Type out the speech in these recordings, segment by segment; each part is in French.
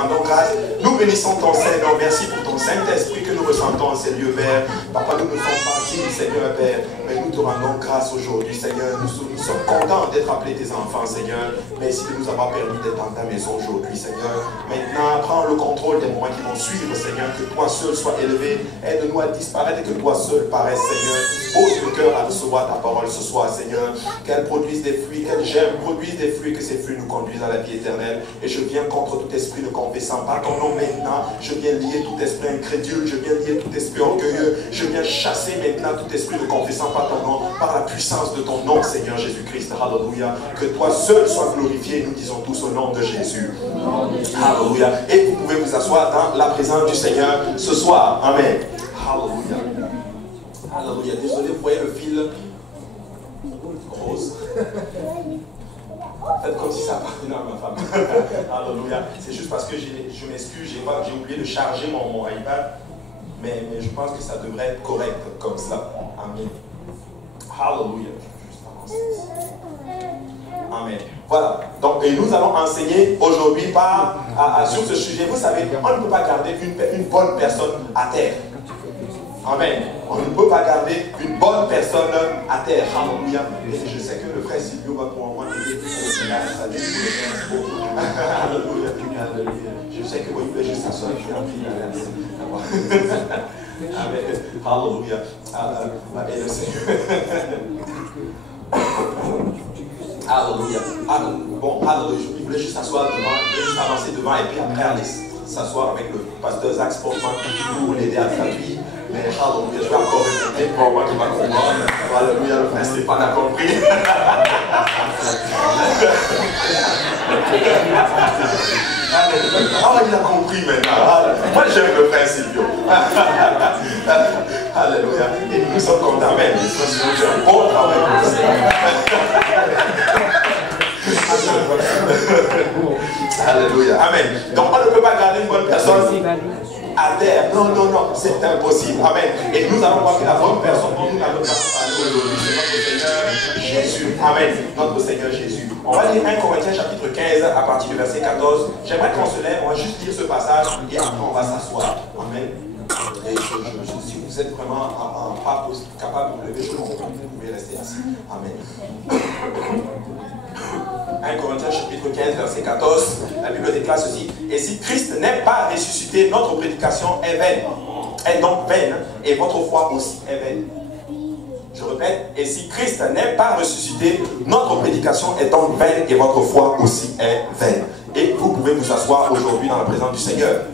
rendons grâce. Nous bénissons ton Seigneur. Merci pour ton Saint-Esprit que nous ressentons en ces lieux, Père. Papa, nous ne sommes pas dignes, Seigneur, Père. Mais nous te rendons grâce aujourd'hui, Seigneur. Nous sommes contents d'être appelés tes enfants, Seigneur. Merci de nous avoir permis d'être dans ta maison aujourd'hui, Seigneur. Maintenant, prends le contrôle des moments qui vont suivre, Seigneur. Que toi seul sois élevé. Aide-nous à disparaître et que toi seul paraisse, Seigneur. Pose le cœur à recevoir ta parole ce soir, Seigneur. Qu'elle produise des fruits, qu'elle germe, produise des fruits, que ces fruits nous conduisent à la vie éternelle. Et je viens contre tout esprit ne confessant pas ton nom maintenant. Je viens lier tout esprit incrédule, je viens lier tout esprit orgueilleux. Je viens chasser maintenant tout esprit ne confessant pas ton nom par la puissance de ton nom, Seigneur Jésus-Christ. Alléluia. Que toi seul sois glorifié. Nous disons tous au nom de Jésus. Alléluia. Et vous pouvez vous asseoir dans la présence du Seigneur ce soir. Amen. Alléluia. Alléluia. Désolé, vous voyez le fil rose. Faites comme si ça appartenait à ma femme. Alléluia. C'est juste parce que je m'excuse, j'ai oublié de charger mon iPad. Mais je pense que ça devrait être correct comme ça. Amen. Alléluia. Amen. Voilà. Donc, et nous allons enseigner aujourd'hui sur ce sujet. Vous savez, on ne peut pas garder une bonne personne à terre. Amen. On ne peut pas garder une bonne personne à terre. Alléluia. Et je sais que le frère Silvio va pour moi aider pour le Seigneur. Alléluia. Alléluia. Je sais que vous pouvez juste s'asseoir et puis Amen. Alléluia. Et le Seigneur. Alléluia. Bon, alléluia. Je voulais juste s'asseoir devant, je voulais juste avancer devant et puis après aller s'asseoir avec le pasteur Zach Sportman pour l'aider à traduire. Mais alléluia, je vais encore répéter pour moi qui va comprendre. Alléluia, le frère Stéphane a compris. Ah, il a compris maintenant. Moi, j'aime le frère Silvio. Alléluia. Et nous sommes contents même. C'est un bon travail pour le Seigneur. Alléluia. Amen. Donc, on ne peut pas garder une bonne personne à terre. Non, non, non, c'est impossible. Amen. Et nous allons voir que la bonne personne dont nous allons parler aujourd'hui, c'est notre Seigneur Jésus. Amen. Notre Seigneur Jésus. On va lire 1 Corinthiens chapitre 15 à partir du verset 14. J'aimerais qu'on se lève, on va juste lire ce passage et après on va s'asseoir. Amen. Et si vous êtes vraiment pas capable de vous lever, vous pouvez rester assis. Amen. 1 Corinthiens chapitre 15 verset 14, la Bible déclare ceci: et si Christ n'est pas ressuscité, notre prédication est vaine, est donc vaine, et votre foi aussi est vaine. Je répète, et si Christ n'est pas ressuscité, notre prédication est donc vaine et votre foi aussi est vaine. Et vous pouvez vous asseoir aujourd'hui dans la présence du Seigneur.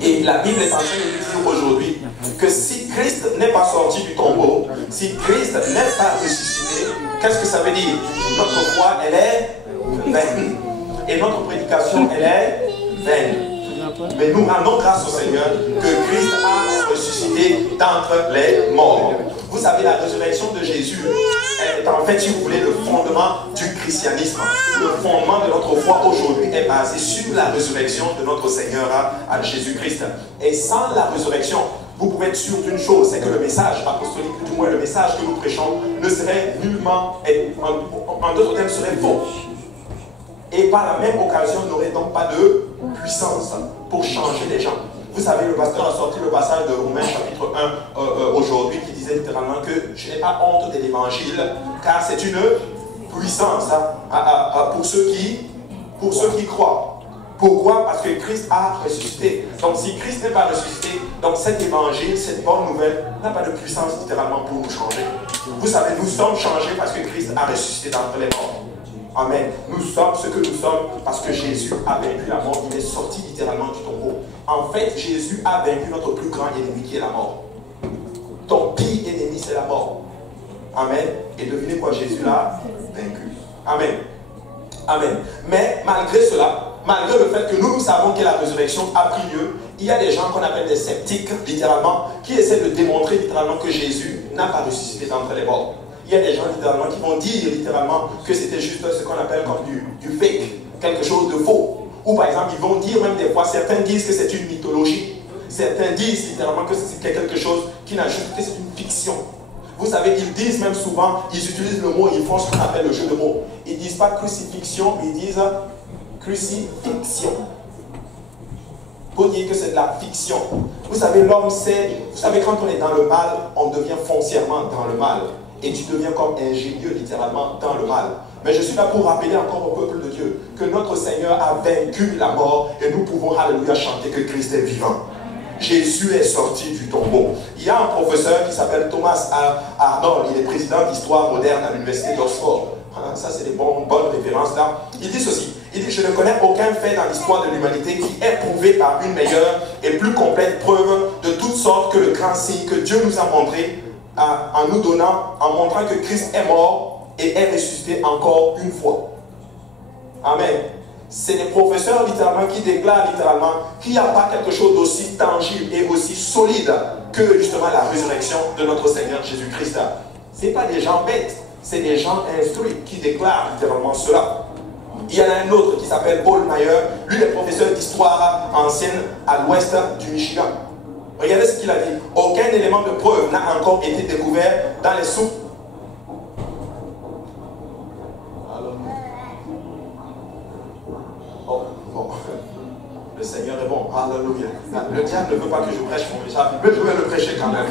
Et la Bible est en train de nous dire aujourd'hui que si Christ n'est pas sorti du tombeau, si Christ n'est pas ressuscité, qu'est-ce que ça veut dire? Notre foi, elle est vaine. Et notre prédication, elle est vaine. Mais nous rendons grâce au Seigneur que Christ a ressuscité d'entre les morts. Vous savez, la résurrection de Jésus est en fait, si vous voulez, le fondement du christianisme. Le fondement de notre foi aujourd'hui est basé sur la résurrection de notre Seigneur à Jésus-Christ. Et sans la résurrection, vous pouvez être sûr d'une chose, c'est que le message apostolique, du moins le message que nous prêchons, ne serait nullement, en d'autres termes, serait faux. Et par la même occasion, n'aurait donc pas de puissance pour changer les gens. Vous savez, le pasteur a sorti le passage de Romains chapitre 1 aujourd'hui qui disait littéralement que je n'ai pas honte de l'évangile car c'est une puissance pour ceux qui croient. Pourquoi? Parce que Christ a ressuscité. Donc si Christ n'est pas ressuscité, donc cet évangile, cette bonne nouvelle n'a pas de puissance littéralement pour nous changer. Vous savez, nous sommes changés parce que Christ a ressuscité d'entre les morts. Amen. Nous sommes ce que nous sommes parce que Jésus a vaincu la mort. Il est sorti littéralement du tombeau. En fait, Jésus a vaincu notre plus grand ennemi qui est la mort. Ton pire ennemi, c'est la mort. Amen. Et devinez quoi? Jésus l'a vaincu. Amen. Amen. Mais malgré cela, malgré le fait que nous savons que la résurrection a pris lieu, il y a des gens qu'on appelle des sceptiques, littéralement, qui essaient de démontrer littéralement que Jésus n'a pas ressuscité d'entre les morts. Il y a des gens littéralement qui vont dire littéralement que c'était juste ce qu'on appelle comme du fake, quelque chose de faux. Ou par exemple, ils vont dire même des fois, certains disent que c'est une mythologie. Certains disent littéralement que c'est quelque chose qui n'a juste que c'est une fiction. Vous savez, ils disent même souvent, ils utilisent le mot, ils font ce qu'on appelle le jeu de mots. Ils ne disent pas crucifixion, ils disent crucifixion. pour dire que c'est de la fiction. Vous savez, l'homme, vous savez, quand on est dans le mal, on devient foncièrement dans le mal. Et tu deviens comme ingénieux, littéralement, dans le mal. Mais je suis là pour rappeler encore au peuple de Dieu que notre Seigneur a vaincu la mort et nous pouvons, alléluia, chanter que Christ est vivant. Jésus est sorti du tombeau. Il y a un professeur qui s'appelle Thomas Arnold, il est président d'histoire moderne à l'université d'Oxford. Ça, c'est des bonnes références là. Il dit ceci, il dit: je ne connais aucun fait dans l'histoire de l'humanité qui est prouvé par une meilleure et plus complète preuve de toutes sortes que le grand signe que Dieu nous a montré en nous donnant, en montrant que Christ est mort et est ressuscité encore une fois. Amen. C'est des professeurs littéralement qui déclarent littéralement qu'il n'y a pas quelque chose d'aussi tangible et aussi solide que justement la résurrection de notre Seigneur Jésus-Christ. Ce n'est pas des gens bêtes, c'est des gens instruits qui déclarent littéralement cela. Il y en a un autre qui s'appelle Paul Meyer, lui il est professeur d'histoire ancienne à l'ouest du Michigan. Regardez ce qu'il a dit: aucun élément de preuve n'a encore été découvert dans les soupes. Le Seigneur est bon. Alléluia. Le diable ne veut pas que je prêche mon message, mais je vais le prêcher quand même.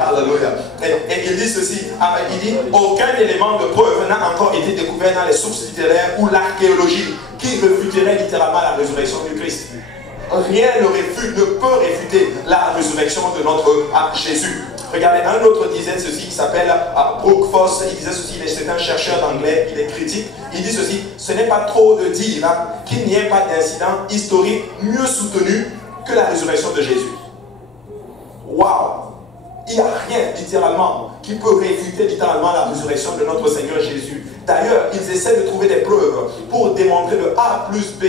Alléluia. Et il dit ceci, il dit: aucun élément de preuve n'a encore été découvert dans les sources littéraires ou l'archéologie qui réfuterait littéralement la résurrection du Christ. Rien ne peut réfuter la résurrection de notre Jésus. Regardez, un autre disait ceci, qui s'appelle Brooke Foss, il disait ceci, c'est un chercheur d'anglais, il est critique, il dit ceci: ce n'est pas trop de dire qu'il n'y ait pas d'incident historique mieux soutenu que la résurrection de Jésus. Waouh! Il n'y a rien, littéralement, qui peut réfuter littéralement la résurrection de notre Seigneur Jésus. D'ailleurs, ils essaient de trouver des preuves pour démontrer de A plus B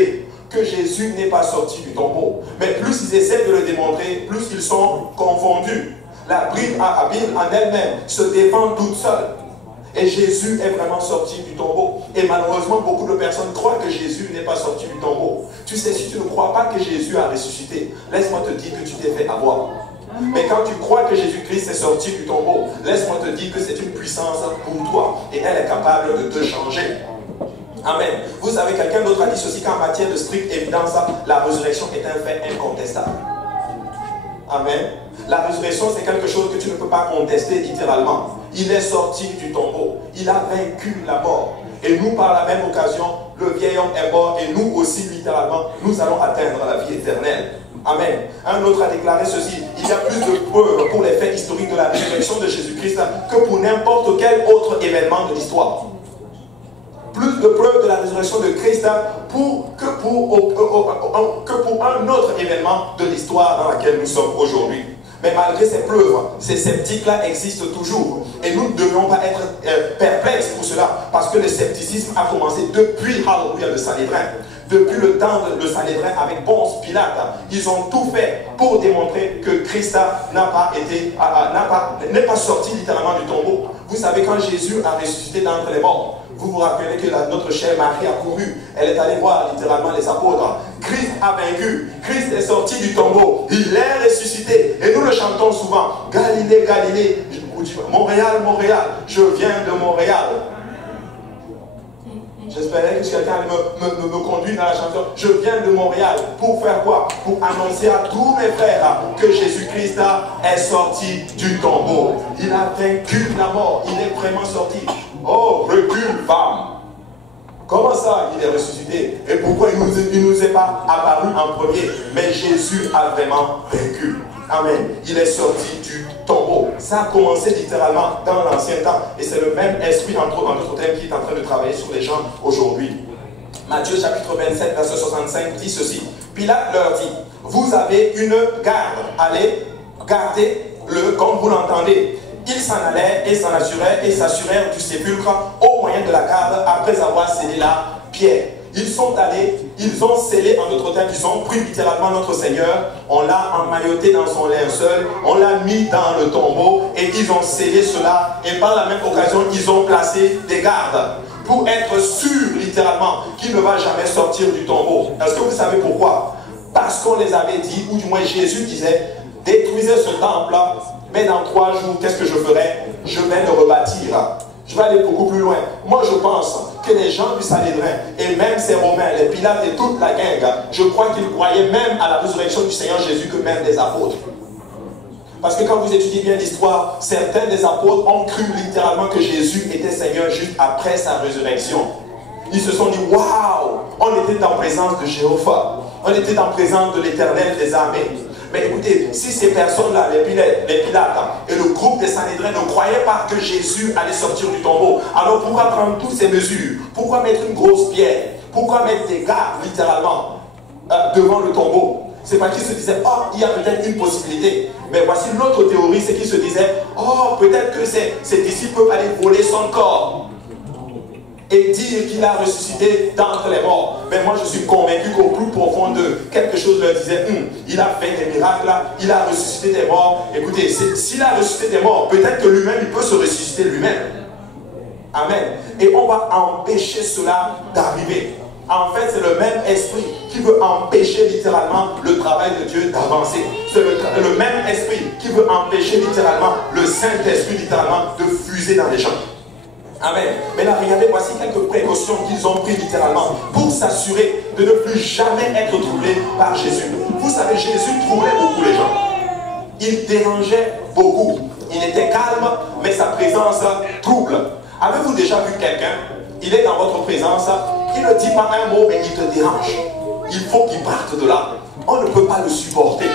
que Jésus n'est pas sorti du tombeau. Mais plus ils essaient de le démontrer, plus ils sont confondus. La Bible en elle-même se défend toute seule. Et Jésus est vraiment sorti du tombeau. Et malheureusement, beaucoup de personnes croient que Jésus n'est pas sorti du tombeau. Tu sais, si tu ne crois pas que Jésus a ressuscité, laisse-moi te dire que tu t'es fait avoir. Mais quand tu crois que Jésus-Christ est sorti du tombeau, laisse-moi te dire que c'est une puissance pour toi. Et elle est capable de te changer. Amen. Vous savez, quelqu'un d'autre a dit ceci, qu'en matière de stricte évidence, la résurrection est un fait incontestable. Amen. La résurrection, c'est quelque chose que tu ne peux pas contester littéralement. Il est sorti du tombeau. Il a vaincu la mort. Et nous, par la même occasion, le vieil homme est mort et nous aussi, littéralement, nous allons atteindre la vie éternelle. Amen. Un autre a déclaré ceci: il y a plus de preuves pour les faits historiques de la résurrection de Jésus-Christ que pour n'importe quel autre événement de l'histoire. Plus de preuves de la résurrection de Christ que pour un autre événement de l'histoire dans laquelle nous sommes aujourd'hui. Mais malgré ces preuves, ces sceptiques-là existent toujours. Et nous ne devrions pas être perplexes pour cela, parce que le scepticisme a commencé depuis, alléluia, le Sanhédrin. Depuis le temps de Sanhédrin avec Ponce Pilate, ils ont tout fait pour démontrer que Christ n'est pas sorti littéralement du tombeau. Vous savez, quand Jésus a ressuscité d'entre les morts, vous vous rappelez que notre chère Marie a couru. Elle est allée voir littéralement les apôtres. Christ a vaincu. Christ est sorti du tombeau. Il est ressuscité. Et nous le chantons souvent. Galilée, Galilée. Montréal, Montréal. Je viens de Montréal. J'espérais que quelqu'un me conduise dans la chanson. Je viens de Montréal. Pour faire quoi? Pour annoncer à tous mes frères que Jésus-Christ est sorti du tombeau. Il a vaincu la mort. Il est vraiment sorti. Oh, recule, femme. Comment ça, il est ressuscité? Et pourquoi il ne nous est pas apparu en premier? Mais Jésus a vraiment vaincu. Amen. Il est sorti du tombeau. Ça a commencé littéralement dans l'ancien temps. Et c'est le même esprit, entre autres thèmes, qui est en train de travailler sur les gens aujourd'hui. Matthieu chapitre 27, verset 65 dit ceci. Pilate leur dit: vous avez une garde. Allez, gardez-le comme vous l'entendez. Ils s'en allaient et s'en assuraient et s'assurèrent du sépulcre au moyen de la garde après avoir scellé la pierre. Ils sont allés, ils ont scellé, en d'autres termes, ils ont pris littéralement notre Seigneur, on l'a emmailloté dans son linceul, on l'a mis dans le tombeau et ils ont scellé cela. Et par la même occasion, ils ont placé des gardes pour être sûrs littéralement qu'il ne va jamais sortir du tombeau. Est-ce que vous savez pourquoi? Parce qu'on les avait dit, ou du moins Jésus disait: détruisez ce temple-là, mais dans 3 jours, qu'est-ce que je ferai? Je vais le rebâtir. Je vais aller beaucoup plus loin. Moi, je pense que les gens du Sanhédrin, et même ces Romains, les Pilates et toute la gang, je crois qu'ils croyaient même à la résurrection du Seigneur Jésus que même des apôtres. Parce que quand vous étudiez bien l'histoire, certains des apôtres ont cru littéralement que Jésus était Seigneur juste après sa résurrection. Ils se sont dit, waouh, on était en présence de Jéhovah, on était en présence de l'Éternel des armées. Mais écoutez, si ces personnes-là, les Pilates et le groupe des Sanhédrins ne croyaient pas que Jésus allait sortir du tombeau, alors pourquoi prendre toutes ces mesures? Pourquoi mettre une grosse pierre? Pourquoi mettre des gardes, littéralement, devant le tombeau? C'est pas qu'ils se disaient, oh, il y a peut-être une possibilité. Mais voici l'autre théorie, c'est qu'ils se disaient, oh, peut-être que ces disciples peuvent aller voler son corps et dire qu'il a ressuscité d'entre les morts. Mais moi je suis convaincu qu'au plus profond d'eux, quelque chose leur disait, il a fait des miracles, il a ressuscité des morts. Écoutez, s'il a ressuscité des morts, peut-être que lui-même, il peut se ressusciter lui-même. Amen. Et on va empêcher cela d'arriver. En fait, c'est le même esprit qui veut empêcher littéralement le travail de Dieu d'avancer. C'est le même esprit qui veut empêcher littéralement le Saint-Esprit littéralement de fuser dans les gens. Amen. Mais là, regardez, voici quelques précautions qu'ils ont prises littéralement pour s'assurer de ne plus jamais être troublés par Jésus. Vous savez, Jésus troublait beaucoup les gens. Il dérangeait beaucoup. Il était calme, mais sa présence trouble. Avez-vous déjà vu quelqu'un, il est dans votre présence, il ne dit pas un mot, mais il te dérange. Il faut qu'il parte de là. On ne peut pas le supporter.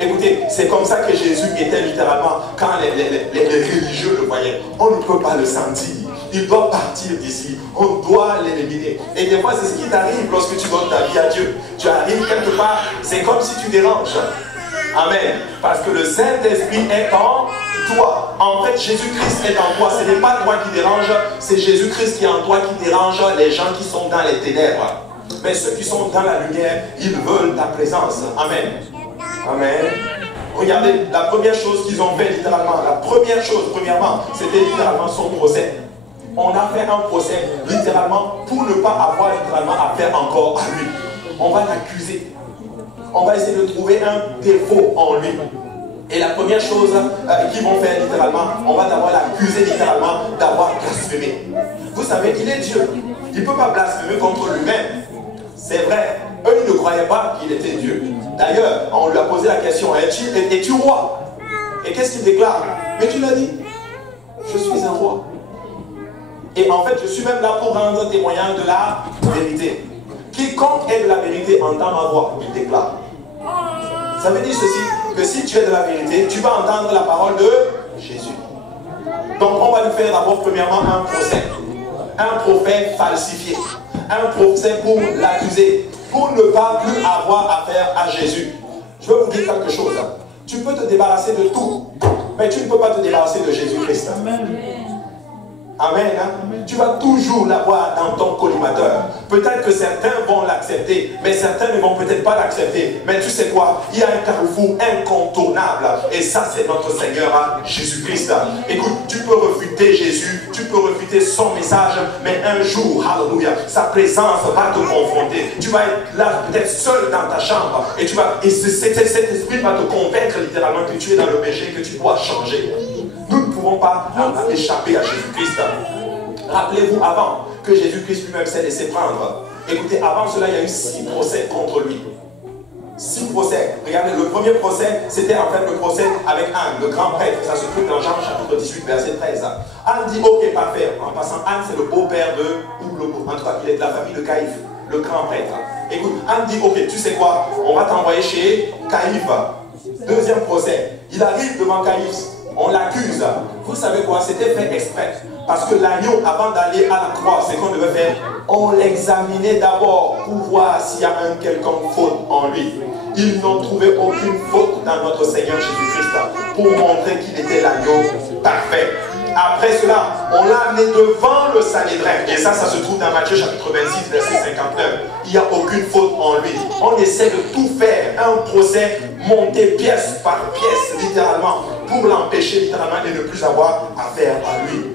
Écoutez, c'est comme ça que Jésus était littéralement, quand les religieux le voyaient. On ne peut pas le sentir. Il doit partir d'ici. On doit l'éliminer. Et des fois, c'est ce qui t'arrive lorsque tu donnes ta vie à Dieu. Tu arrives quelque part, c'est comme si tu déranges. Amen. Parce que le Saint-Esprit est en toi. En fait, Jésus-Christ est en toi. Ce n'est pas toi qui dérange, c'est Jésus-Christ qui est en toi qui dérange les gens qui sont dans les ténèbres. Mais ceux qui sont dans la lumière, ils veulent ta présence. Amen. Amen. Regardez, la première chose qu'ils ont fait littéralement, la première chose, premièrement, c'était littéralement son procès. On a fait un procès littéralement pour ne pas avoir littéralement affaire encore à lui. On va l'accuser. On va essayer de trouver un défaut en lui. Et la première chose qu'ils vont faire littéralement, on va d'abord l'accuser littéralement d'avoir blasphémé. Vous savez, il est Dieu. Il ne peut pas blasphémer contre lui-même. C'est vrai. Eux, ils ne croyaient pas qu'il était Dieu. D'ailleurs, on lui a posé la question, es-tu roi? Et qu'est-ce qu'il déclare? Mais tu l'as dit, je suis un roi. Et en fait, je suis même là pour rendre témoignage de la vérité. Quiconque est de la vérité entend ma voix, il déclare. Ça veut dire ceci, que si tu es de la vérité, tu vas entendre la parole de Jésus. Donc on va lui faire d'abord premièrement un procès. Un prophète falsifié. Un procès pour l'accuser. Pour ne pas plus avoir affaire à Jésus. Je veux vous dire quelque chose. Tu peux te débarrasser de tout, mais tu ne peux pas te débarrasser de Jésus-Christ. Amen. Tu vas toujours l'avoir dans ton collimateur. Peut-être que certains vont l'accepter, mais certains ne vont peut-être pas l'accepter. Mais tu sais quoi? Il y a un carrefour incontournable. Et ça, c'est notre Seigneur Jésus-Christ. Écoute, tu peux refuter Jésus, tu peux refuter son message, mais un jour, alléluia, sa présence va te confronter. Tu vas être là, peut-être seul dans ta chambre, et cet esprit va te convaincre littéralement que tu es dans le péché, que tu dois changer. Nous ne pouvons pas échapper à Jésus-Christ. Rappelez-vous, avant que Jésus-Christ lui-même s'est laissé prendre, écoutez, avant cela, il y a eu 6 procès contre lui. 6 procès. Regardez, le premier procès, c'était en fait le procès avec Anne, le grand prêtre. Ça se trouve dans Jean chapitre 18, verset 13. Anne dit, ok, parfait. En passant, Anne, c'est le beau-père en tout cas, il est de la famille de Caïphe, le grand prêtre. Écoute, Anne dit, ok, tu sais quoi, on va t'envoyer chez Caïphe. Deuxième procès. Il arrive devant Caïphe. On l'accuse. Vous savez quoi? C'était fait exprès. Parce que l'agneau, avant d'aller à la croix, c'est qu'on devait faire. On l'examinait d'abord pour voir s'il y a un quelconque faute en lui. Ils n'ont trouvé aucune faute dans notre Seigneur Jésus-Christ pour montrer qu'il était l'agneau parfait. Après cela, on l'a amené devant le Sanhédrin. Et ça se trouve dans Matthieu chapitre 26, verset 59. Il n'y a aucune faute en lui. On essaie de tout faire. Un procès monté pièce par pièce, littéralement, pour l'empêcher littéralement de ne plus avoir affaire à lui.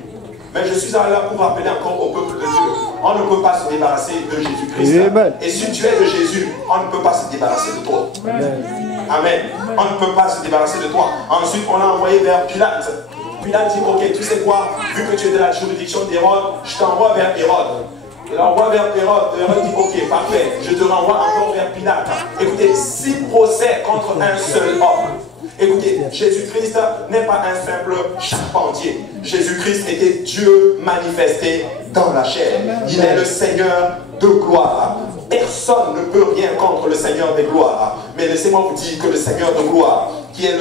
Mais je suis là pour rappeler encore au peuple de Dieu. On ne peut pas se débarrasser de Jésus-Christ. Et si tu es de Jésus, on ne peut pas se débarrasser de toi. Amen. On ne peut pas se débarrasser de toi. Ensuite, on l'a envoyé vers Pilate. Pilate dit, ok, tu sais quoi, vu que tu es de la juridiction d'Hérode, je t'envoie vers Hérode. Il l'envoie vers Hérode. Hérode dit, ok, parfait, je te renvoie encore vers Pilate. Écoutez, 6 procès contre un seul homme. Écoutez, Jésus-Christ n'est pas un simple charpentier. Jésus-Christ était Dieu manifesté dans la chair. Il est le Seigneur de gloire. Personne ne peut rien contre le Seigneur des gloires. Mais laissez-moi vous dire que le Seigneur de gloire, qui est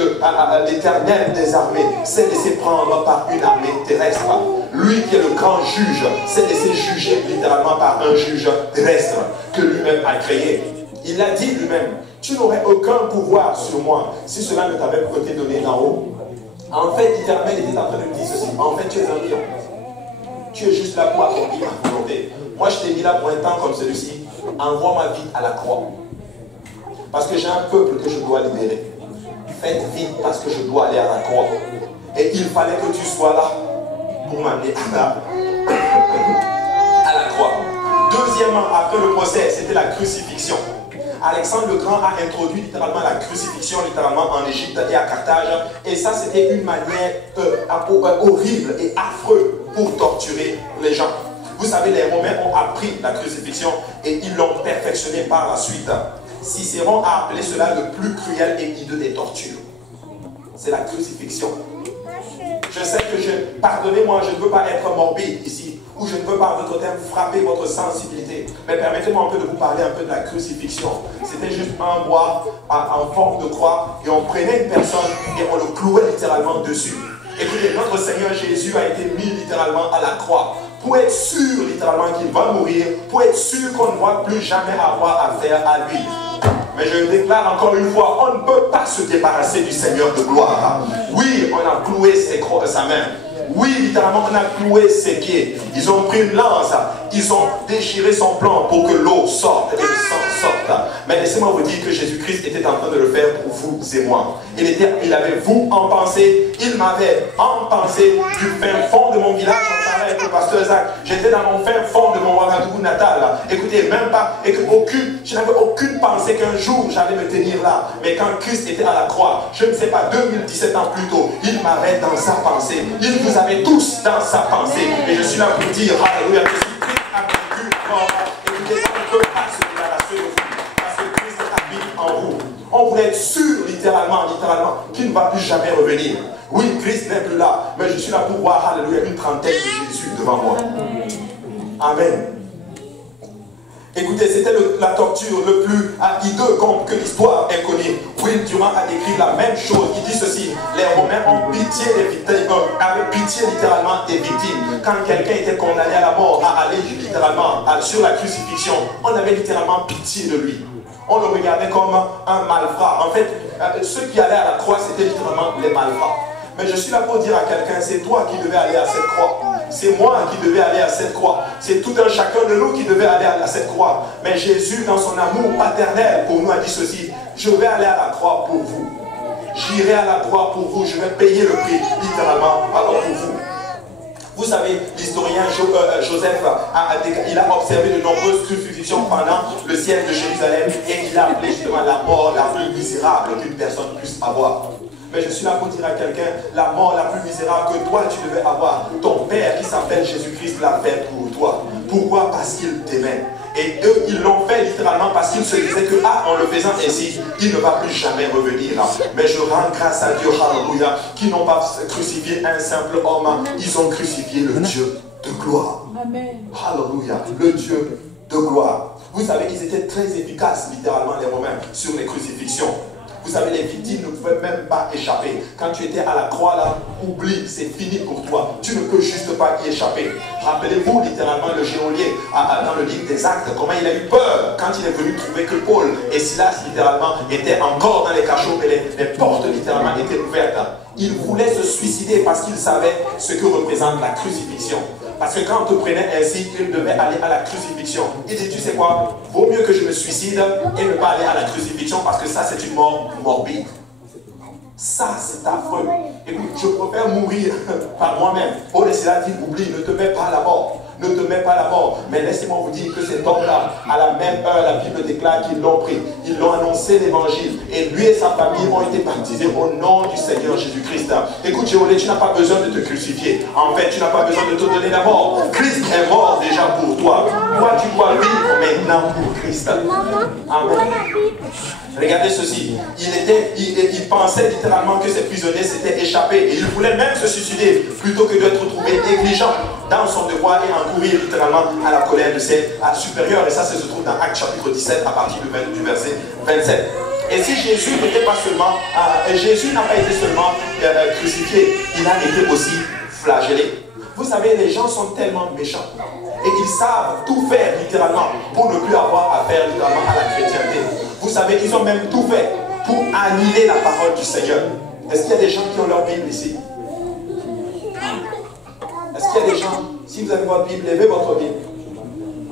l'Éternel des armées, s'est laissé prendre par une armée terrestre. Lui qui est le grand juge, s'est laissé juger littéralement par un juge terrestre que lui-même a créé. Il l'a dit lui-même, tu n'aurais aucun pouvoir sur moi si cela ne t'avait pas été donné d'en haut. En fait, littéralement, il était en train de me dire ceci. En fait, tu es un lion. Tu es juste là pour accomplir ma volonté. Moi, je t'ai mis là pour un temps comme celui-ci. Envoie ma vie à la croix. Parce que j'ai un peuple que je dois libérer. Faites vite parce que je dois aller à la croix. Et il fallait que tu sois là pour m'amener à la croix. Deuxièmement, après le procès, c'était la crucifixion. Alexandre le Grand a introduit littéralement la crucifixion littéralement en Égypte et à Carthage. Et ça, c'était une manière horrible et affreuse pour torturer les gens. Vous savez, les Romains ont appris la crucifixion et ils l'ont perfectionné par la suite. Cicéron a appelé cela le plus cruel et hideux des tortures. C'est la crucifixion. Je sais que pardonnez-moi, je ne veux pas être morbide ici, ou je ne veux pas, votre terme, frapper votre sensibilité. Mais permettez-moi un peu de vous parler un peu de la crucifixion. C'était juste un bois en forme de croix, et on prenait une personne et on le clouait littéralement dessus. Écoutez, notre Seigneur Jésus a été mis littéralement à la croix pour être sûr littéralement qu'il va mourir, pour être sûr qu'on ne va plus jamais avoir affaire à lui. Mais je déclare encore une fois, on ne peut pas se débarrasser du Seigneur de gloire. Oui, on a cloué sa main. Oui, littéralement, on a cloué ses pieds. Ils ont pris une lance, ils ont déchiré son plan pour que l'eau sorte et le sang sorte. Mais laissez-moi vous dire que Jésus-Christ était en train de le faire pour vous et moi. Il avait vous en pensée, il m'avait en pensée du fin fond de mon village. On parlait avec le pasteur Zach. J'étais dans mon fin fond de mon Ouagadougou natal. Écoutez, même pas, et que je n'avais aucune pensée qu'un jour j'allais me tenir là. Mais quand Christ était à la croix, je ne sais pas, 2017 ans plus tôt, il m'avait dans sa pensée. Il vous avait tous dans sa pensée. Et je suis là pour dire, alléluia, que si Christ a vaincu la mort, écoutez, on ne peut pas se débarrasser de vous. Parce que Christ habite en vous. On voulait être sûr, littéralement, qu'il ne va plus jamais revenir. Oui, Christ n'est plus là. Mais je suis là pour voir, alléluia, une trentaine de Jésus devant moi. Amen. Écoutez, c'était la torture le plus hideux que l'histoire ait connue. Will Durant a décrit la même chose. Il dit ceci: les Romains ont pitié des victimes, avaient pitié littéralement des victimes. Quand quelqu'un était condamné à la mort, à aller littéralement sur la crucifixion, on avait littéralement pitié de lui. On le regardait comme un malfrat. En fait, ceux qui allaient à la croix, c'était littéralement les malfrats. Mais je suis là pour dire à quelqu'un, c'est toi qui devais aller à cette croix. C'est moi qui devais aller à cette croix. C'est tout un chacun de nous qui devait aller à cette croix. Mais Jésus, dans son amour paternel pour nous, a dit ceci: je vais aller à la croix pour vous. J'irai à la croix pour vous. Je vais payer le prix, littéralement, alors pour vous. Vous savez, l'historien Joseph, il a observé de nombreuses crucifixions pendant le siège de Jérusalem et il a appelé justement la mort la plus misérable qu'une personne puisse avoir. Mais je suis là pour dire à quelqu'un, la mort la plus misérable que toi tu devais avoir, ton Père qui s'appelle Jésus-Christ l'a fait pour toi. Pourquoi? Parce qu'il t'aimait. Et eux, ils l'ont fait littéralement parce qu'ils se disaient que, en le faisant ainsi, il ne va plus jamais revenir. Mais je rends grâce à Dieu, alléluia, qui n'ont pas crucifié un simple homme, ils ont crucifié le Dieu de gloire. Amen. Alléluia, le Dieu de gloire. Vous savez, ils étaient très efficaces, littéralement, les Romains, sur les crucifixions. Vous savez, les victimes ne pouvaient même pas échapper. Quand tu étais à la croix là, oublie, c'est fini pour toi. Tu ne peux juste pas y échapper. Rappelez-vous littéralement le geôlier dans le livre des Actes, comment il a eu peur quand il est venu trouver que Paul et Silas littéralement étaient encore dans les cachots et les portes littéralement étaient ouvertes. Il voulait se suicider parce qu'il savait ce que représente la crucifixion. Parce que quand on te prenait ainsi, il devait aller à la crucifixion. Il dit, tu sais quoi, vaut mieux que je me suicide et ne pas aller à la crucifixion parce que ça, c'est une mort morbide. Ça, c'est affreux. Écoute, je préfère mourir par moi-même. Paul et Silas dit, oublie, ne te mets pas à la mort. Ne te mets pas à la mort. Mais laissez-moi vous dire que cet homme-là, à la même heure, la Bible déclare déclare qu'ils l'ont pris. Ils l'ont annoncé l'évangile. Et lui et sa famille ont été baptisés au nom du Seigneur Jésus-Christ. Écoute, Géolé, tu n'as pas besoin de te crucifier. En fait, tu n'as pas besoin de te donner la mort. Christ est mort déjà pour toi. Toi, tu dois vivre maintenant pour Christ. Amen. Regardez ceci. Il pensait littéralement que ses prisonniers s'étaient échappés. Et il voulait même se suicider plutôt que d'être trouvé négligent dans son devoir et encourir littéralement à la colère de ses supérieurs. Et ça se trouve dans Actes chapitre 17 à partir du verset 27. Et si Jésus n'était pas seulement, Jésus n'a pas été seulement crucifié, il a été aussi flagellé. Vous savez, les gens sont tellement méchants et ils savent tout faire littéralement pour ne plus avoir affaire littéralement à la chrétienté. Vous savez qu'ils ont même tout fait pour annihiler la parole du Seigneur. Est-ce qu'il y a des gens qui ont leur Bible ici? Est-ce qu'il y a des gens, si vous avez votre Bible, levez votre Bible.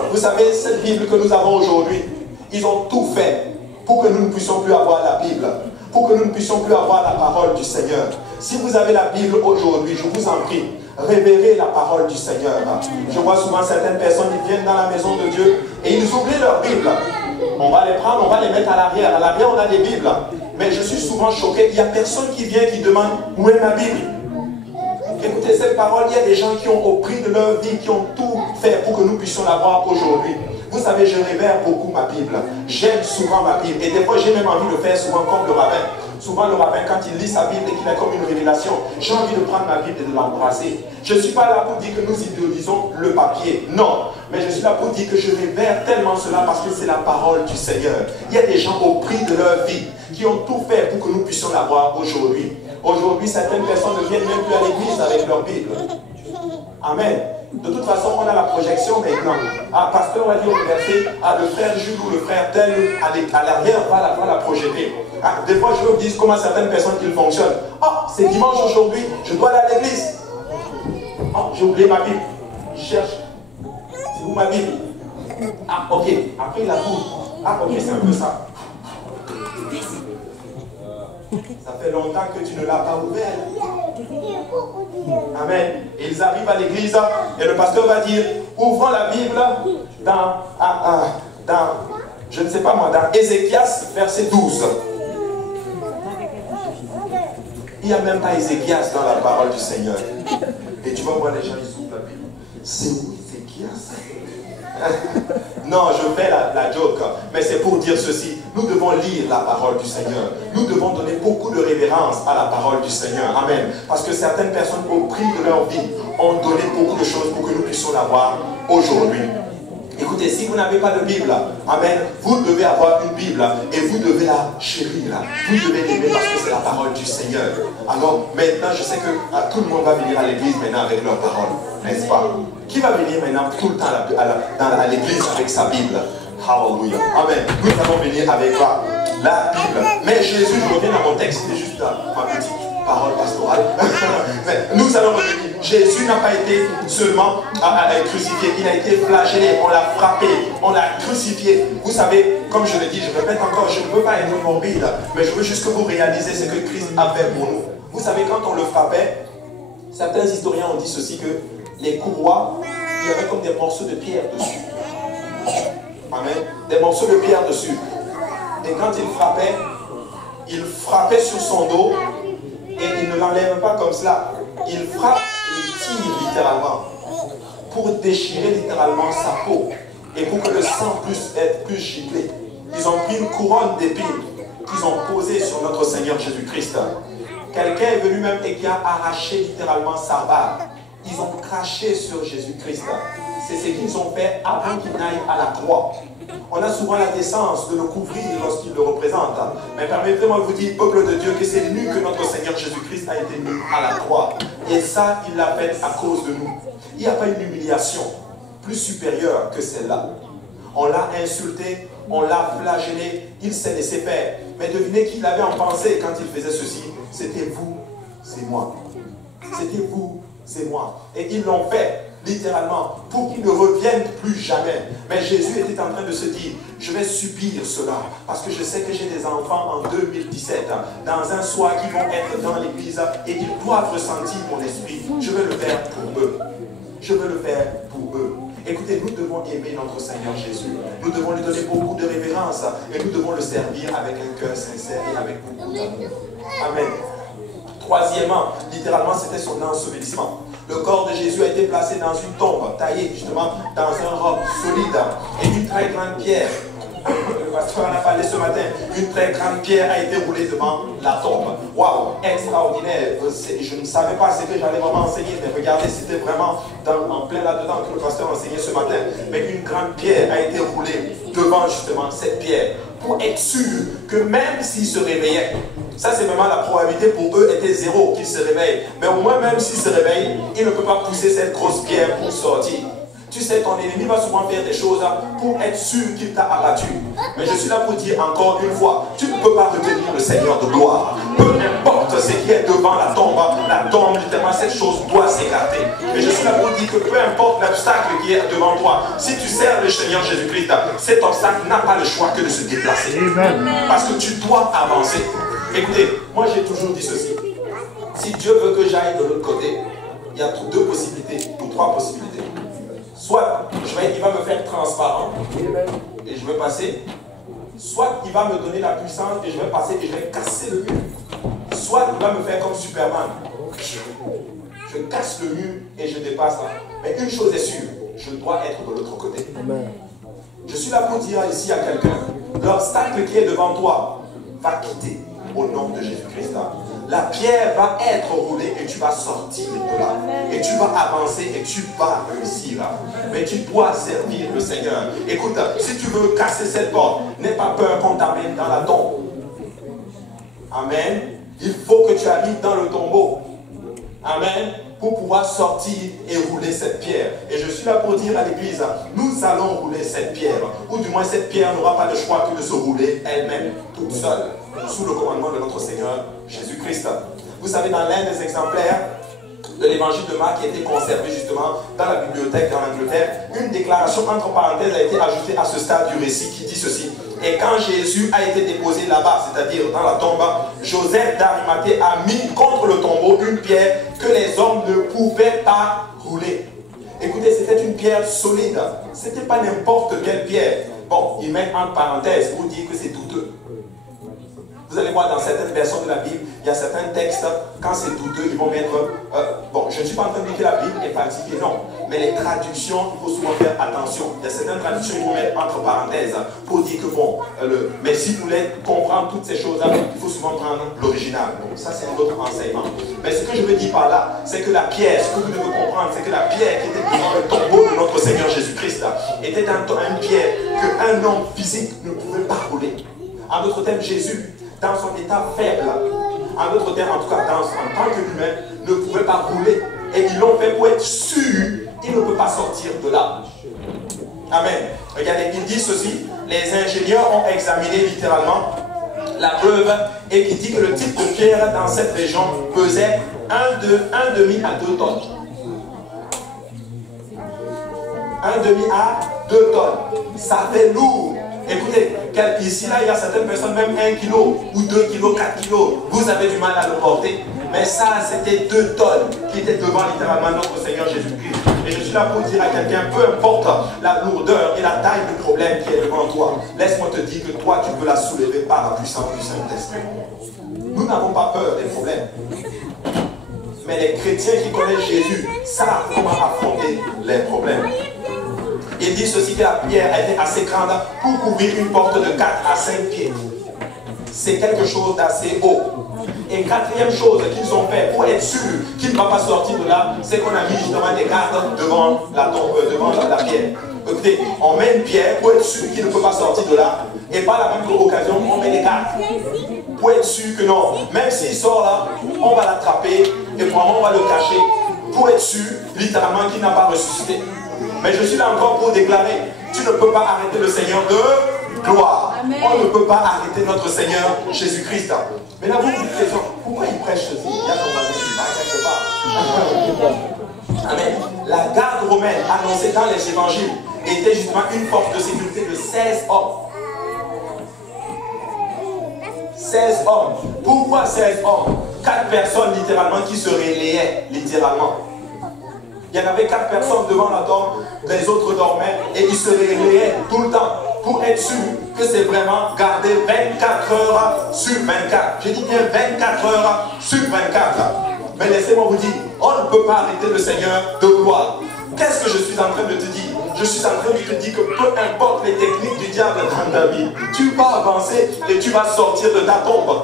Vous savez, cette Bible que nous avons aujourd'hui, ils ont tout fait pour que nous ne puissions plus avoir la Bible, pour que nous ne puissions plus avoir la parole du Seigneur. Si vous avez la Bible aujourd'hui, je vous en prie, révérez la parole du Seigneur. Je vois souvent certaines personnes qui viennent dans la maison de Dieu et ils oublient leur Bible. On va les prendre, on va les mettre à l'arrière. À l'arrière, on a des Bibles. Mais je suis souvent choqué. Il n'y a personne qui vient qui demande où est ma Bible. Écoutez, cette parole, il y a des gens qui ont au prix de leur vie, qui ont tout fait pour que nous puissions l'avoir aujourd'hui. Vous savez, je révère beaucoup ma Bible. J'aime souvent ma Bible. Et des fois, j'ai même envie de faire souvent comme le rabbin. Souvent, le rabbin, quand il lit sa Bible et qu'il a comme une révélation, j'ai envie de prendre ma Bible et de l'embrasser. Je ne suis pas là pour dire que nous idéalisons le papier. Non. Mais je suis là pour dire que je révère tellement cela parce que c'est la parole du Seigneur. Il y a des gens au prix de leur vie qui ont tout fait pour que nous puissions l'avoir aujourd'hui. Aujourd'hui, certaines personnes ne viennent même plus à l'église avec leur Bible. Amen. De toute façon, on a la projection maintenant. Pasteur va dire au verset, le frère Jules ou le frère tel à l'arrière va la projeter. Des fois, je vous dis comment certaines personnes qui fonctionnent. C'est dimanche aujourd'hui, je dois aller à l'église. J'ai oublié ma Bible. Je cherche. C'est où ma Bible? Ok. Après, il a tout. Ok, c'est un peu ça. Ça fait longtemps que tu ne l'as pas ouvert. Amen. Et ils arrivent à l'église et le pasteur va dire, ouvrons la Bible dans je ne sais pas moi, dans Ézéchias, verset 12. Il n'y a même pas Ézéchias dans la parole du Seigneur. Et tu vas voir les gens, ils ouvrent la Bible. C'est où Ézéchias? Non, je fais la joke, mais c'est pour dire ceci. Nous devons lire la parole du Seigneur. Nous devons donner beaucoup de révérence à la parole du Seigneur. Amen. Parce que certaines personnes, au prix de leur vie, ont donné beaucoup de choses pour que nous puissions l'avoir aujourd'hui. Écoutez, si vous n'avez pas de Bible, amen, vous devez avoir une Bible et vous devez la chérir. Vous devez l'aimer parce que c'est la parole du Seigneur. Alors, maintenant, je sais que tout le monde va venir à l'église maintenant avec leur parole, n'est-ce pas? Qui va venir maintenant tout le temps à l'église avec sa Bible? Hallelujah. Amen. Nous allons venir avec la Bible. Mais Jésus, je reviens à mon texte, c'est juste ma petite parole pastorale. Mais nous allons revenir. Jésus n'a pas été seulement crucifié, il a été flagellé, on l'a frappé, on l'a crucifié. Vous savez, comme je le dis, je répète encore, je ne veux pas être morbide, mais je veux juste que vous réalisez ce que Christ a fait pour nous. Vous savez, quand on le frappait, certains historiens ont dit ceci, que les courroies, il y avait comme des morceaux de pierre dessus. Amen. Des morceaux de pierre dessus. Et quand il frappait sur son dos, et il ne l'enlève pas comme cela. Il frappe et il tire littéralement pour déchirer littéralement sa peau et pour que le sang puisse être plus giclé. Ils ont pris une couronne d'épines qu'ils ont posée sur notre Seigneur Jésus-Christ. Quelqu'un est venu même et qui a arraché littéralement sa barbe. Ils ont craché sur Jésus-Christ. C'est ce qu'ils ont fait avant qu'il n'aille à la croix. On a souvent la décence de le couvrir lorsqu'il le représente. Mais permettez-moi de vous dire, peuple de Dieu, que c'est nu que notre Seigneur Jésus-Christ a été mis à la croix. Et ça, il l'a fait à cause de nous. Il n'y a pas une humiliation plus supérieure que celle-là. On l'a insulté, on l'a flagellé, il s'est laissé faire. Mais devinez qui l'avait en pensée quand il faisait ceci? C'était vous, c'est moi. C'était vous, c'est moi. Et ils l'ont fait. Littéralement, pour qu'ils ne reviennent plus jamais. Mais Jésus était en train de se dire, je vais subir cela, parce que je sais que j'ai des enfants en 2017, dans un soir qui vont être dans l'église, et ils doivent ressentir mon esprit. Je vais le faire pour eux. Je veux le faire pour eux. Et Écoutez, nous devons aimer notre Seigneur Jésus. Nous devons lui donner beaucoup de révérence et nous devons le servir avec un cœur sincère et avec beaucoup d'amour. Amen. Troisièmement, littéralement, c'était son ensevelissement. Le corps de Jésus a été placé dans une tombe, taillée justement dans un roc solide et une très grande pierre. Le pasteur en a parlé ce matin. Une très grande pierre a été roulée devant la tombe. Waouh, extraordinaire. Je ne savais pas ce que j'allais vraiment enseigner, mais regardez, c'était vraiment en plein là-dedans que le pasteur enseignait ce matin. Mais une grande pierre a été roulée devant justement cette pierre pour être sûr que même s'ils se réveillaient, ça c'est vraiment la probabilité pour eux était zéro qu'ils se réveillent. Mais au moins même s'ils se réveillent, il ne peut pas pousser cette grosse pierre pour sortir. Tu sais, ton ennemi va souvent faire des choses pour être sûr qu'il t'a abattu. Mais je suis là pour dire encore une fois, tu ne peux pas retenir le Seigneur de gloire. Peu importe ce qui est devant la tombe, justement, cette chose doit s'écarter. Mais je suis là pour dire que peu importe l'obstacle qui est devant toi, si tu sers le Seigneur Jésus-Christ, cet obstacle n'a pas le choix que de se déplacer. Parce que tu dois avancer. Écoutez, moi j'ai toujours dit ceci. Si Dieu veut que j'aille de l'autre côté, il y a deux possibilités, ou trois possibilités. Soit il va me faire transparent et je vais passer. Soit il va me donner la puissance et je vais passer et je vais casser le mur. Soit il va me faire comme Superman. Je casse le mur et je dépasse. Mais une chose est sûre, je dois être de l'autre côté. Je suis là pour dire ici à quelqu'un, l'obstacle qui est devant toi va quitter au nom de Jésus-Christ. La pierre va être roulée et tu vas sortir de là. Et tu vas avancer et tu vas réussir. Mais tu dois servir le Seigneur. Écoute, si tu veux casser cette porte, n'aie pas peur qu'on t'amène dans la tombe. Amen. Il faut que tu habites dans le tombeau. Amen. Pour pouvoir sortir et rouler cette pierre. Et je suis là pour dire à l'église, nous allons rouler cette pierre. Ou du moins cette pierre n'aura pas le choix que de se rouler elle-même, toute seule, sous le commandement de notre Seigneur Jésus-Christ. Vous savez, dans l'un des exemplaires de l'évangile de Marc qui a été conservé justement dans la bibliothèque en Angleterre, une déclaration entre parenthèses a été ajoutée à ce stade du récit qui dit ceci. Et quand Jésus a été déposé là-bas, c'est-à-dire dans la tombe, Joseph d'Arimathée a mis contre le tombeau une pierre que les hommes ne pouvaient pas rouler. Écoutez, c'était une pierre solide. Ce n'était pas n'importe quelle pierre. Bon, ils mettent entre parenthèses pour dire que c'est douteux. Vous allez voir dans certaines versions de la Bible, il y a certains textes, quand c'est douteux, ils vont mettre... bon, je ne suis pas en train de dire que la Bible est falsifiée, non. Mais les traductions, il faut souvent faire attention. Il y a certaines traductions qu'ils vont mettre entre parenthèses pour dire que bon, mais si vous voulez comprendre toutes ces choses-là, il faut souvent prendre l'original. Donc ça, c'est un autre enseignement. Mais ce que je veux dire par là, c'est que la pierre, ce que vous devez comprendre, c'est que la pierre qui était devant le tombeau de notre Seigneur Jésus-Christ était une pierre qu'un homme physique ne pouvait pas rouler. En d'autres termes, Jésus, dans son état faible, en d'autres termes, en tout cas en tant qu'humain, ne pouvait pas rouler. Et ils l'ont fait pour être sûr, il ne peut pas sortir de là. Amen. Regardez, il dit ceci, les ingénieurs ont examiné littéralement la preuve et qui dit que le type de pierre dans cette région pesait 1,5 à 2 tonnes. 1,5 à 2 tonnes. Ça fait lourd. Écoutez, ici, là, il y a certaines personnes, même 1 kg ou 2 kg, 4 kg, vous avez du mal à le porter. Mais ça, c'était 2 tonnes qui étaient devant littéralement notre Seigneur Jésus-Christ. Et je suis là pour dire à quelqu'un, peu importe la lourdeur et la taille du problème qui est devant toi, laisse-moi te dire que toi, tu peux la soulever par la puissance du Saint-Esprit. Nous n'avons pas peur des problèmes. Mais les chrétiens qui connaissent Jésus savent comment affronter les problèmes. Il dit ceci, que la pierre a été assez grande pour couvrir une porte de 4 à 5 pieds. C'est quelque chose d'assez haut. Et quatrième chose qu'ils ont fait pour être sûr qu'il ne va pas sortir de là, c'est qu'on a mis justement des gardes devant la pierre. Écoutez, on met une pierre pour être sûr qu'il ne peut pas sortir de là. Et par la même occasion, on met des gardes. Pour être sûr que non, même s'il sort là, on va l'attraper et probablement on va le cacher. Pour être sûr, littéralement, qu'il n'a pas ressuscité. Mais je suis là encore pour déclarer, tu ne peux pas arrêter le Seigneur de gloire. Amen. On ne peut pas arrêter notre Seigneur Jésus-Christ. Mais là, vous vous dites, pourquoi il prêche ceci? Il y a son voisin qui va quelque part. Amen. La garde romaine annoncée dans les évangiles était justement une force de sécurité de 16 hommes. 16 hommes. Pourquoi 16 hommes? 4 personnes littéralement qui se relayaient littéralement. Il y en avait 4 personnes devant la tombe, les autres dormaient et ils se réveillaient tout le temps pour être sûr que c'est vraiment gardé 24 heures sur 24. Je dis bien 24 heures sur 24. Mais laissez-moi vous dire, on ne peut pas arrêter le Seigneur de gloire. Qu'est-ce que je suis en train de te dire? Je suis en train de te dire que peu importe les techniques du diable dans ta vie, tu vas avancer et tu vas sortir de ta tombe.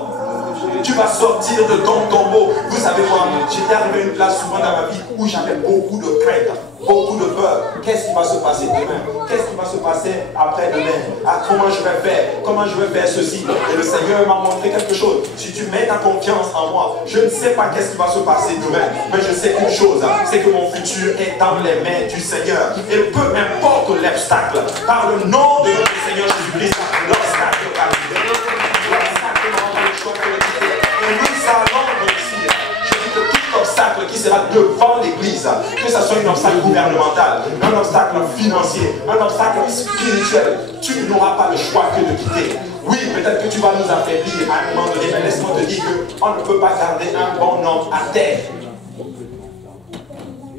Tu vas sortir de ton tombeau. Vous savez quoi? J'étais arrivé à une place souvent dans ma vie où j'avais beaucoup de crainte, beaucoup de peur. Qu'est-ce qui va se passer demain? Qu'est-ce qui va se passer après-demain? Ah, comment je vais faire? Comment je vais faire ceci? Et le Seigneur m'a montré quelque chose. Si tu mets ta confiance en moi, je ne sais pas qu'est-ce qui va se passer demain, mais je sais une chose, c'est que mon futur est dans les mains du Seigneur. Et peu importe l'obstacle, par le nom de notre Seigneur Jésus-Christ, l'obstacle va arriver. L'obstacle n'aura pas le choix que le quitter. Et nous allons réussir. Je dis que tout obstacle qui sera devant l'Église, que ce soit un obstacle gouvernemental, un obstacle financier, un obstacle spirituel, tu n'auras pas le choix que de quitter. Oui, peut-être que tu vas nous affaiblir à un moment donné, mais laisse-moi te dire qu'on ne peut pas garder un bon homme à terre.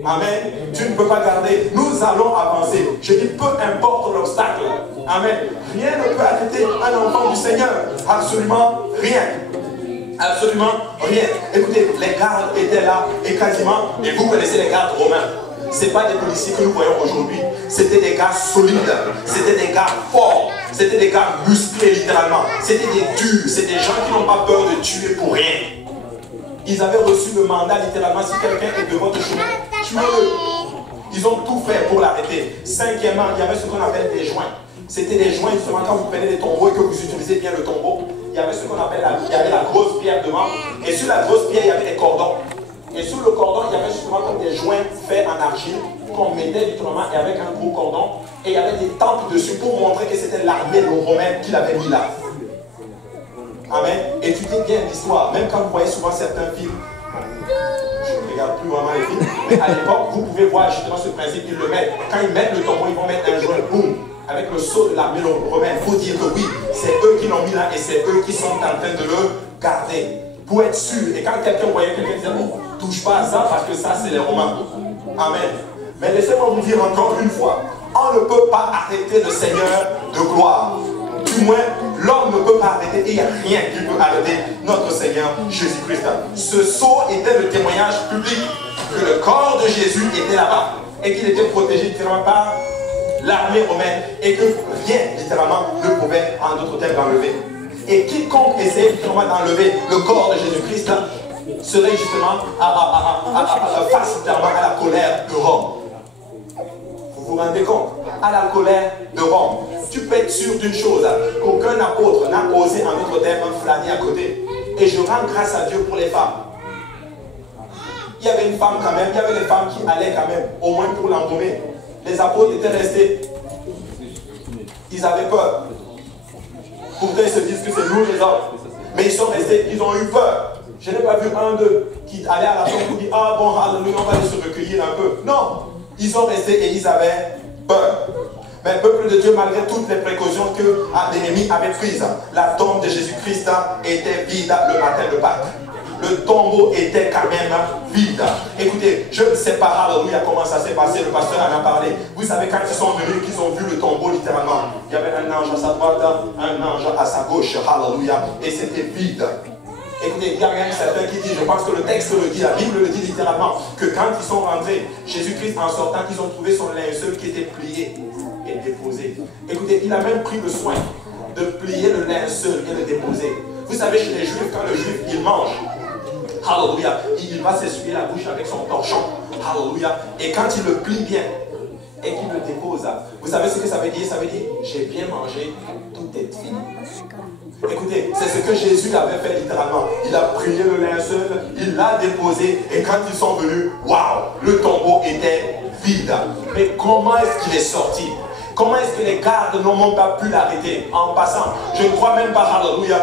Amen. Tu ne peux pas garder. Nous allons avancer. Je dis peu importe l'obstacle. Amen. Rien ne peut arrêter un enfant du Seigneur. Absolument rien. Absolument rien. Écoutez, les gardes étaient là et quasiment, et vous connaissez les gardes romains. Ce n'est pas des policiers que nous voyons aujourd'hui. C'était des gars solides. C'était des gars forts. C'était des gars musclés littéralement. C'était des durs. C'est des gens qui n'ont pas peur de tuer pour rien. Ils avaient reçu le mandat littéralement, si quelqu'un est de votre chemin, tuez-le. Ils ont tout fait pour l'arrêter. Cinquièmement, il y avait ce qu'on appelle des joints. C'était des joints, justement, quand vous prenez des tombeaux et que vous utilisez bien le tombeau, il y avait ce qu'on appelle la grosse pierre devant. Et sur la grosse pierre, il y avait des cordons. Et sur le cordon, il y avait justement comme des joints faits en argile qu'on mettait littéralement et avec un gros cordon. Et il y avait des temples dessus pour montrer que c'était l'armée romaine qui l'avait mis là. Amen. Étudiez bien l'histoire. Même quand vous voyez souvent certains films, je ne regarde plus vraiment les films, mais à l'époque, vous pouvez voir justement ce principe. Ils le mettent. Quand ils mettent le tombeau, ils vont mettre un joint, boum, avec le sceau de l'armée romaine. Il faut dire que oui, c'est eux qui l'ont mis là et c'est eux qui sont en train de le garder. Pour être sûr. Et quand quelqu'un voyait quelqu'un disait, oh, touche pas à ça parce que ça, c'est les Romains. Amen. Mais laissez-moi vous dire encore une fois, on ne peut pas arrêter le Seigneur de gloire. Du moins, l'homme ne peut pas arrêter et il n'y a rien qui peut arrêter notre Seigneur Jésus-Christ. Ce sceau était le témoignage public que le corps de Jésus était là-bas et qu'il était protégé littéralement par l'armée romaine et que rien littéralement ne pouvait en d'autres termes l'enlever. Et quiconque essayait littéralement d'enlever le corps de Jésus-Christ serait justement face littéralement à la colère de Rome. Vous vous rendez compte? À la colère de Rome. Tu peux être sûr d'une chose, qu'aucun apôtre n'a osé en d'autres termes flâner à côté. Et je rends grâce à Dieu pour les femmes. Il y avait une femme quand même, il y avait des femmes qui allaient quand même, au moins pour l'embaumer. Les apôtres étaient restés. Ils avaient peur. Pourtant ils se disent que c'est nous les hommes. Mais ils sont restés, ils ont eu peur. Je n'ai pas vu un d'eux qui allait à la tombe pour dire, ah bon, alléluia, on va aller se recueillir un peu. Non, ils sont restés et ils avaient peur. Mais le peuple de Dieu, malgré toutes les précautions que l'ennemi avait prises, la tombe de Jésus-Christ était vide le matin de Pâques. Le tombeau était quand même vide. Écoutez, je ne sais pas, alléluia, comment ça s'est passé, le pasteur en a parlé. Vous savez, quand ils sont venus, qu'ils ont vu le tombeau littéralement, il y avait un ange à sa droite, un ange à sa gauche, alléluia, et c'était vide. Écoutez, il y a même certains qui disent, je pense que le texte le dit, la Bible le dit littéralement, que quand ils sont rentrés, Jésus-Christ en sortant, ils ont trouvé son linceul qui était plié et déposé. Écoutez, il a même pris le soin de plier le linceul et le déposer. Vous savez, chez les Juifs, quand le Juif, il mange, alléluia, il va s'essuyer la bouche avec son torchon, alléluia, et quand il le plie bien, et qu'il le dépose, vous savez ce que ça veut dire? Ça veut dire, j'ai bien mangé, tout est fini. Écoutez, c'est ce que Jésus avait fait littéralement. Il a plié le linceul, il l'a déposé, et quand ils sont venus, waouh, le tombeau était vide. Mais comment est-ce qu'il est sorti? Comment est-ce que les gardes n'ont même pas pu l'arrêter en passant? Je ne crois même pas, alléluia.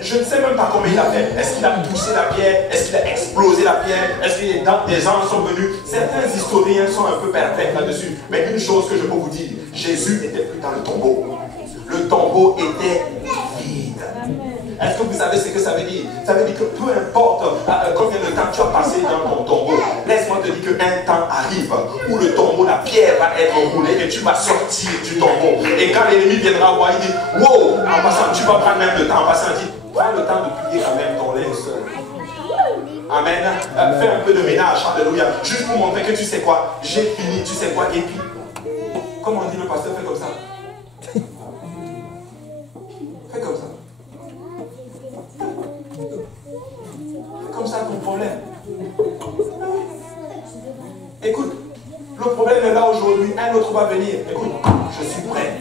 Je ne sais même pas comment il a fait. Est-ce qu'il a poussé la pierre? Est-ce qu'il a explosé la pierre? Est-ce que des anges sont venus? Certains historiens sont un peu perplexes là-dessus. Mais une chose que je peux vous dire, Jésus n'était plus dans le tombeau. Le tombeau était vide. Est-ce que vous savez ce que ça veut dire? Ça veut dire que peu importe combien de temps tu as passé dans ton tombeau, laisse-moi te dire qu'un temps arrive où le tombeau, la pierre va être roulée et tu vas sortir du tombeau. Et quand l'ennemi viendra voir, il dit, wow, en passant, tu vas prendre même le temps, en passant, il dit, prends le temps de plier quand même ton linge. Amen. Fais un peu de ménage, alléluia. Juste pour montrer que tu sais quoi, j'ai fini, tu sais quoi, et puis, comme on dit le pasteur, fais comme ça. Fais comme ça. Fais comme ça ton problème. Écoute, le problème est là aujourd'hui, un autre va venir. Écoute, je suis prêt.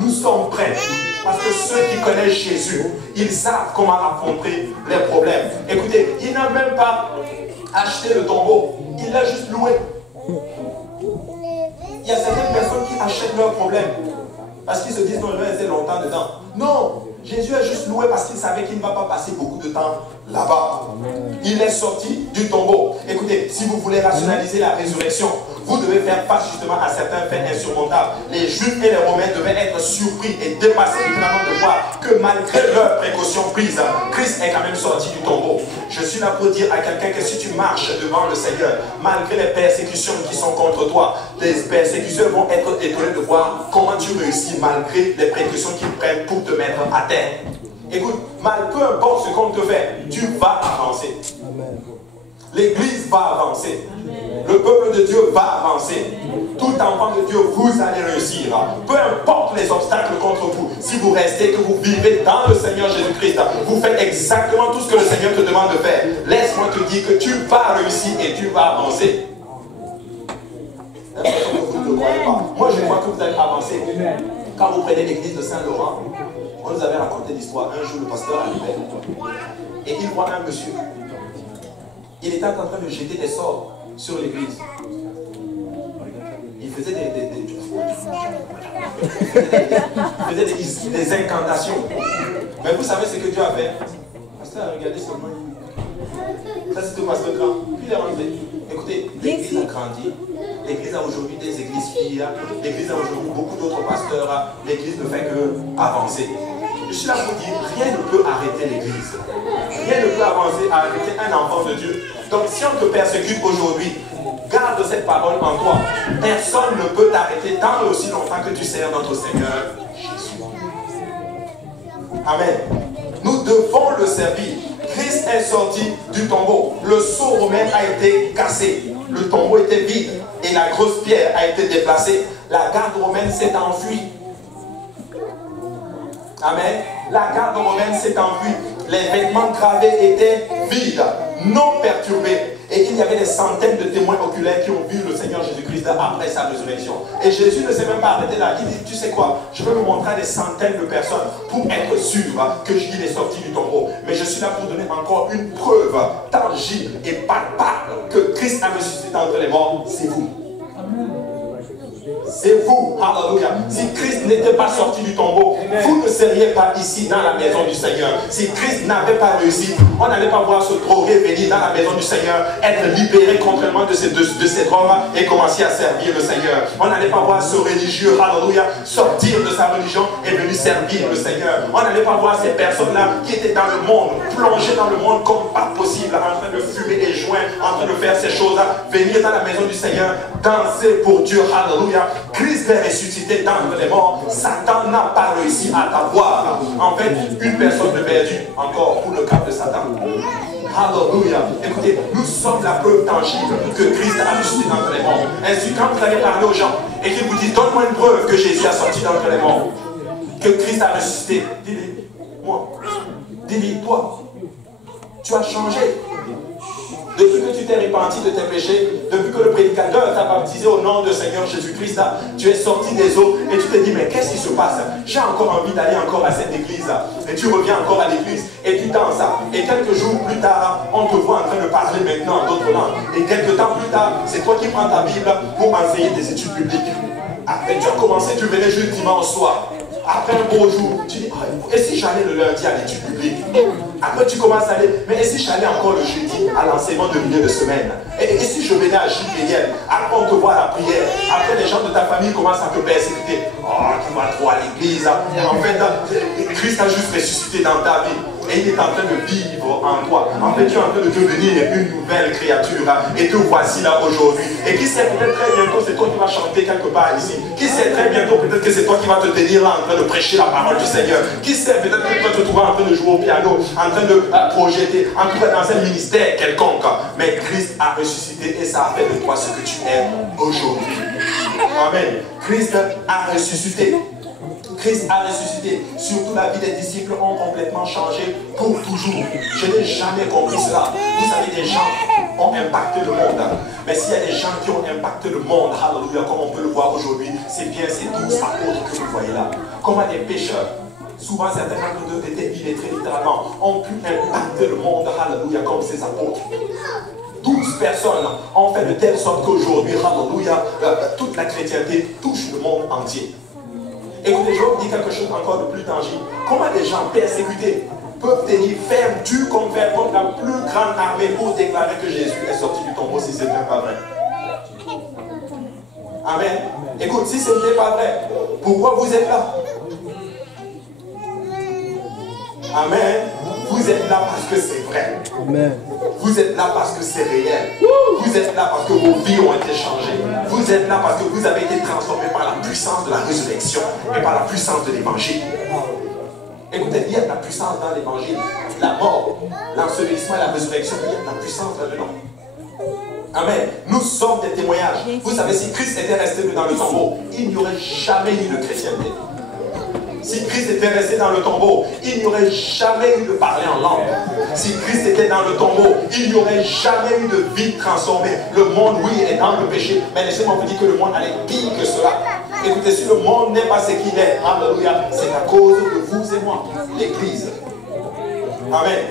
Nous sommes prêts. Parce que ceux qui connaissent Jésus, ils savent comment affronter les problèmes. Écoutez, il n'a même pas acheté le tombeau, il l'a juste loué. Il y a certaines personnes qui achètent leurs problèmes parce qu'ils se disent non, je vais rester longtemps dedans. Non, Jésus a juste loué parce qu'il savait qu'il ne va pas passer beaucoup de temps là-bas. Il est sorti du tombeau. Écoutez, si vous voulez rationaliser la résurrection, vous devez faire face justement à certains faits insurmontables. Les Juifs et les Romains devaient être surpris et dépassés finalement de voir que malgré leurs précautions prises, Christ est quand même sorti du tombeau. Je suis là pour dire à quelqu'un que si tu marches devant le Seigneur, malgré les persécutions qui sont contre toi, les persécuteurs vont être étonnés de voir comment tu réussis malgré les précautions qu'ils prennent pour te mettre à terre. Écoute, peu importe ce qu'on te fait, tu vas avancer. L'Église va avancer. Le peuple de Dieu va avancer. Tout enfant de Dieu, vous allez réussir. Peu importe les obstacles contre vous, si vous restez, que vous vivez dans le Seigneur Jésus-Christ, vous faites exactement tout ce que le Seigneur te demande de faire. Laisse-moi te dire que tu vas réussir et tu vas avancer. Vous ne le croyez pas. Moi, je crois que vous allez avancer. Quand vous prenez l'église de Saint-Laurent, on nous avait raconté l'histoire. Un jour, le pasteur arrivait et il voit un monsieur. Il était en train de jeter des sorts sur l'église. Il faisait des incantations. Mais vous savez ce que Dieu a fait? Le pasteur a regardé seulement. Ça, c'était le pasteur grand. Puis il est rentré. Écoutez, l'église a grandi. L'église a aujourd'hui des églises filles. L'église a aujourd'hui beaucoup d'autres pasteurs. L'église ne fait que avancer. Je suis là pour dire, rien ne peut arrêter l'église. Rien ne peut arrêter un enfant de Dieu. Donc si on te persécute aujourd'hui, garde cette parole en toi. Personne ne peut t'arrêter tant et aussi longtemps que tu sers notre Seigneur Jésus. Amen. Nous devons le servir. Christ est sorti du tombeau. Le sceau romain a été cassé. Le tombeau était vide et la grosse pierre a été déplacée. La garde romaine s'est enfuie. Amen. La garde romaine s'est enfuie. Les vêtements gravés étaient vides, non perturbés. Et il y avait des centaines de témoins oculaires qui ont vu le Seigneur Jésus-Christ après sa résurrection. Et Jésus ne s'est même pas arrêté là. Il dit, tu sais quoi, je vais me montrer à des centaines de personnes pour être sûr qu'il est sorti du tombeau. Mais je suis là pour donner encore une preuve tangible et palpable que Christ a ressuscité d'entre les morts. C'est vous. C'est vous, alléluia. Si Christ n'était pas sorti du tombeau, vous ne seriez pas ici dans la maison du Seigneur. Si Christ n'avait pas réussi, on n'allait pas voir ce drogué venir dans la maison du Seigneur, être libéré contrairement de ces drogues et commencer à servir le Seigneur. On n'allait pas voir ce religieux, alléluia, sortir de sa religion et venir servir le Seigneur. On n'allait pas voir ces personnes-là qui étaient dans le monde, plongées dans le monde comme pas possible, en train de fumer les joints, en train de faire ces choses-là, venir dans la maison du Seigneur, danser pour Dieu, alléluia. Christ est ressuscité d'entre les morts. Satan n'a pas réussi à t'avoir. En fait, une personne de perdue encore pour le cas de Satan. Alléluia. Écoutez, nous sommes la preuve tangible que Christ a ressuscité d'entre les morts. Ainsi, quand vous allez parler aux gens et qu'ils vous disent, donne-moi une preuve que Jésus a sorti d'entre les morts, que Christ a ressuscité, dis-lui, moi, dis-lui, toi, tu as changé. Depuis que tu t'es repenti de tes péchés, depuis que le prédicateur t'a baptisé au nom de Seigneur Jésus-Christ, tu es sorti des eaux et tu te dis, mais qu'est-ce qui se passe? J'ai encore envie d'aller encore à cette église. Et tu reviens encore à l'église et tu danses. Et quelques jours plus tard, on te voit en train de parler maintenant d'autres langues. Et quelques temps plus tard, c'est toi qui prends ta Bible pour enseigner des études publiques. Après, tu as commencé, tu venais juste dimanche soir. Après un beau jour, tu dis, et si j'allais le lundi à l'étude publique? Après tu commences à aller, mais et si j'allais encore le jeudi à l'enseignement de milieu de semaine? Et si je venais à JPL? Après on te voit à la prière. Après les gens de ta famille commencent à te persécuter. Oh, tu vas trop à l'église. En fait, Christ a juste ressuscité dans ta vie. et il est en train de vivre en toi. En fait, tu es en train de devenir une nouvelle créature et te voici là aujourd'hui. Et qui sait, peut-être très bientôt, c'est toi qui vas chanter quelque part ici. Qui sait, très bientôt, peut-être que c'est toi qui vas te tenir là en train de prêcher la parole du Seigneur. Qui sait, peut-être que tu vas te trouver en train de jouer au piano, en train de projeter, en tout cas dans un ministère quelconque. Mais Christ a ressuscité et ça a fait de toi ce que tu es aujourd'hui. Amen. Christ a ressuscité. Christ a ressuscité. Surtout la vie des disciples ont complètement changé pour toujours. Je n'ai jamais compris cela. Vous savez, des gens ont impacté le monde. Mais s'il y a des gens qui ont impacté le monde, alléluia, comme on peut le voir aujourd'hui, c'est bien ces 12 apôtres que vous voyez là. Comment des pécheurs, souvent certains d'entre eux étaient illettrés littéralement, ont pu impacter le monde, alléluia, comme ces apôtres. 12 personnes ont fait de telle sorte qu'aujourd'hui, alléluia, toute la chrétienté touche le monde entier. Écoutez, je vais vous dire quelque chose encore de plus tangible. Comment des gens persécutés peuvent tenir ferme, dur comme fer, contre la plus grande armée pour déclarer que Jésus est sorti du tombeau si ce n'est pas vrai? Amen. Écoute, si ce n'était pas vrai, pourquoi vous êtes là? Amen. Vous êtes là parce que c'est vrai. Amen. Vous êtes là parce que c'est réel. Vous êtes là parce que vos vies ont été changées. Vous êtes là parce que vous avez été transformés par la puissance de la résurrection et par la puissance de l'évangile. Écoutez, il y a de la puissance dans l'évangile. La mort, l'ensevelissement et la résurrection, il y a de la puissance là-dedans. Amen. Nous sommes des témoignages. Vous savez, si Christ était resté dans le tombeau, il n'y aurait jamais eu de chrétienté. Si Christ était resté dans le tombeau, il n'y aurait jamais eu de parler en langue. Si Christ était dans le tombeau, il n'y aurait jamais eu de vie transformée. Le monde, oui, est dans le péché. Mais laissez-moi vous dire que le monde allait pire que cela. Écoutez, si le monde n'est pas ce qu'il est, alléluia, c'est à cause de vous et moi, l'Église. Amen.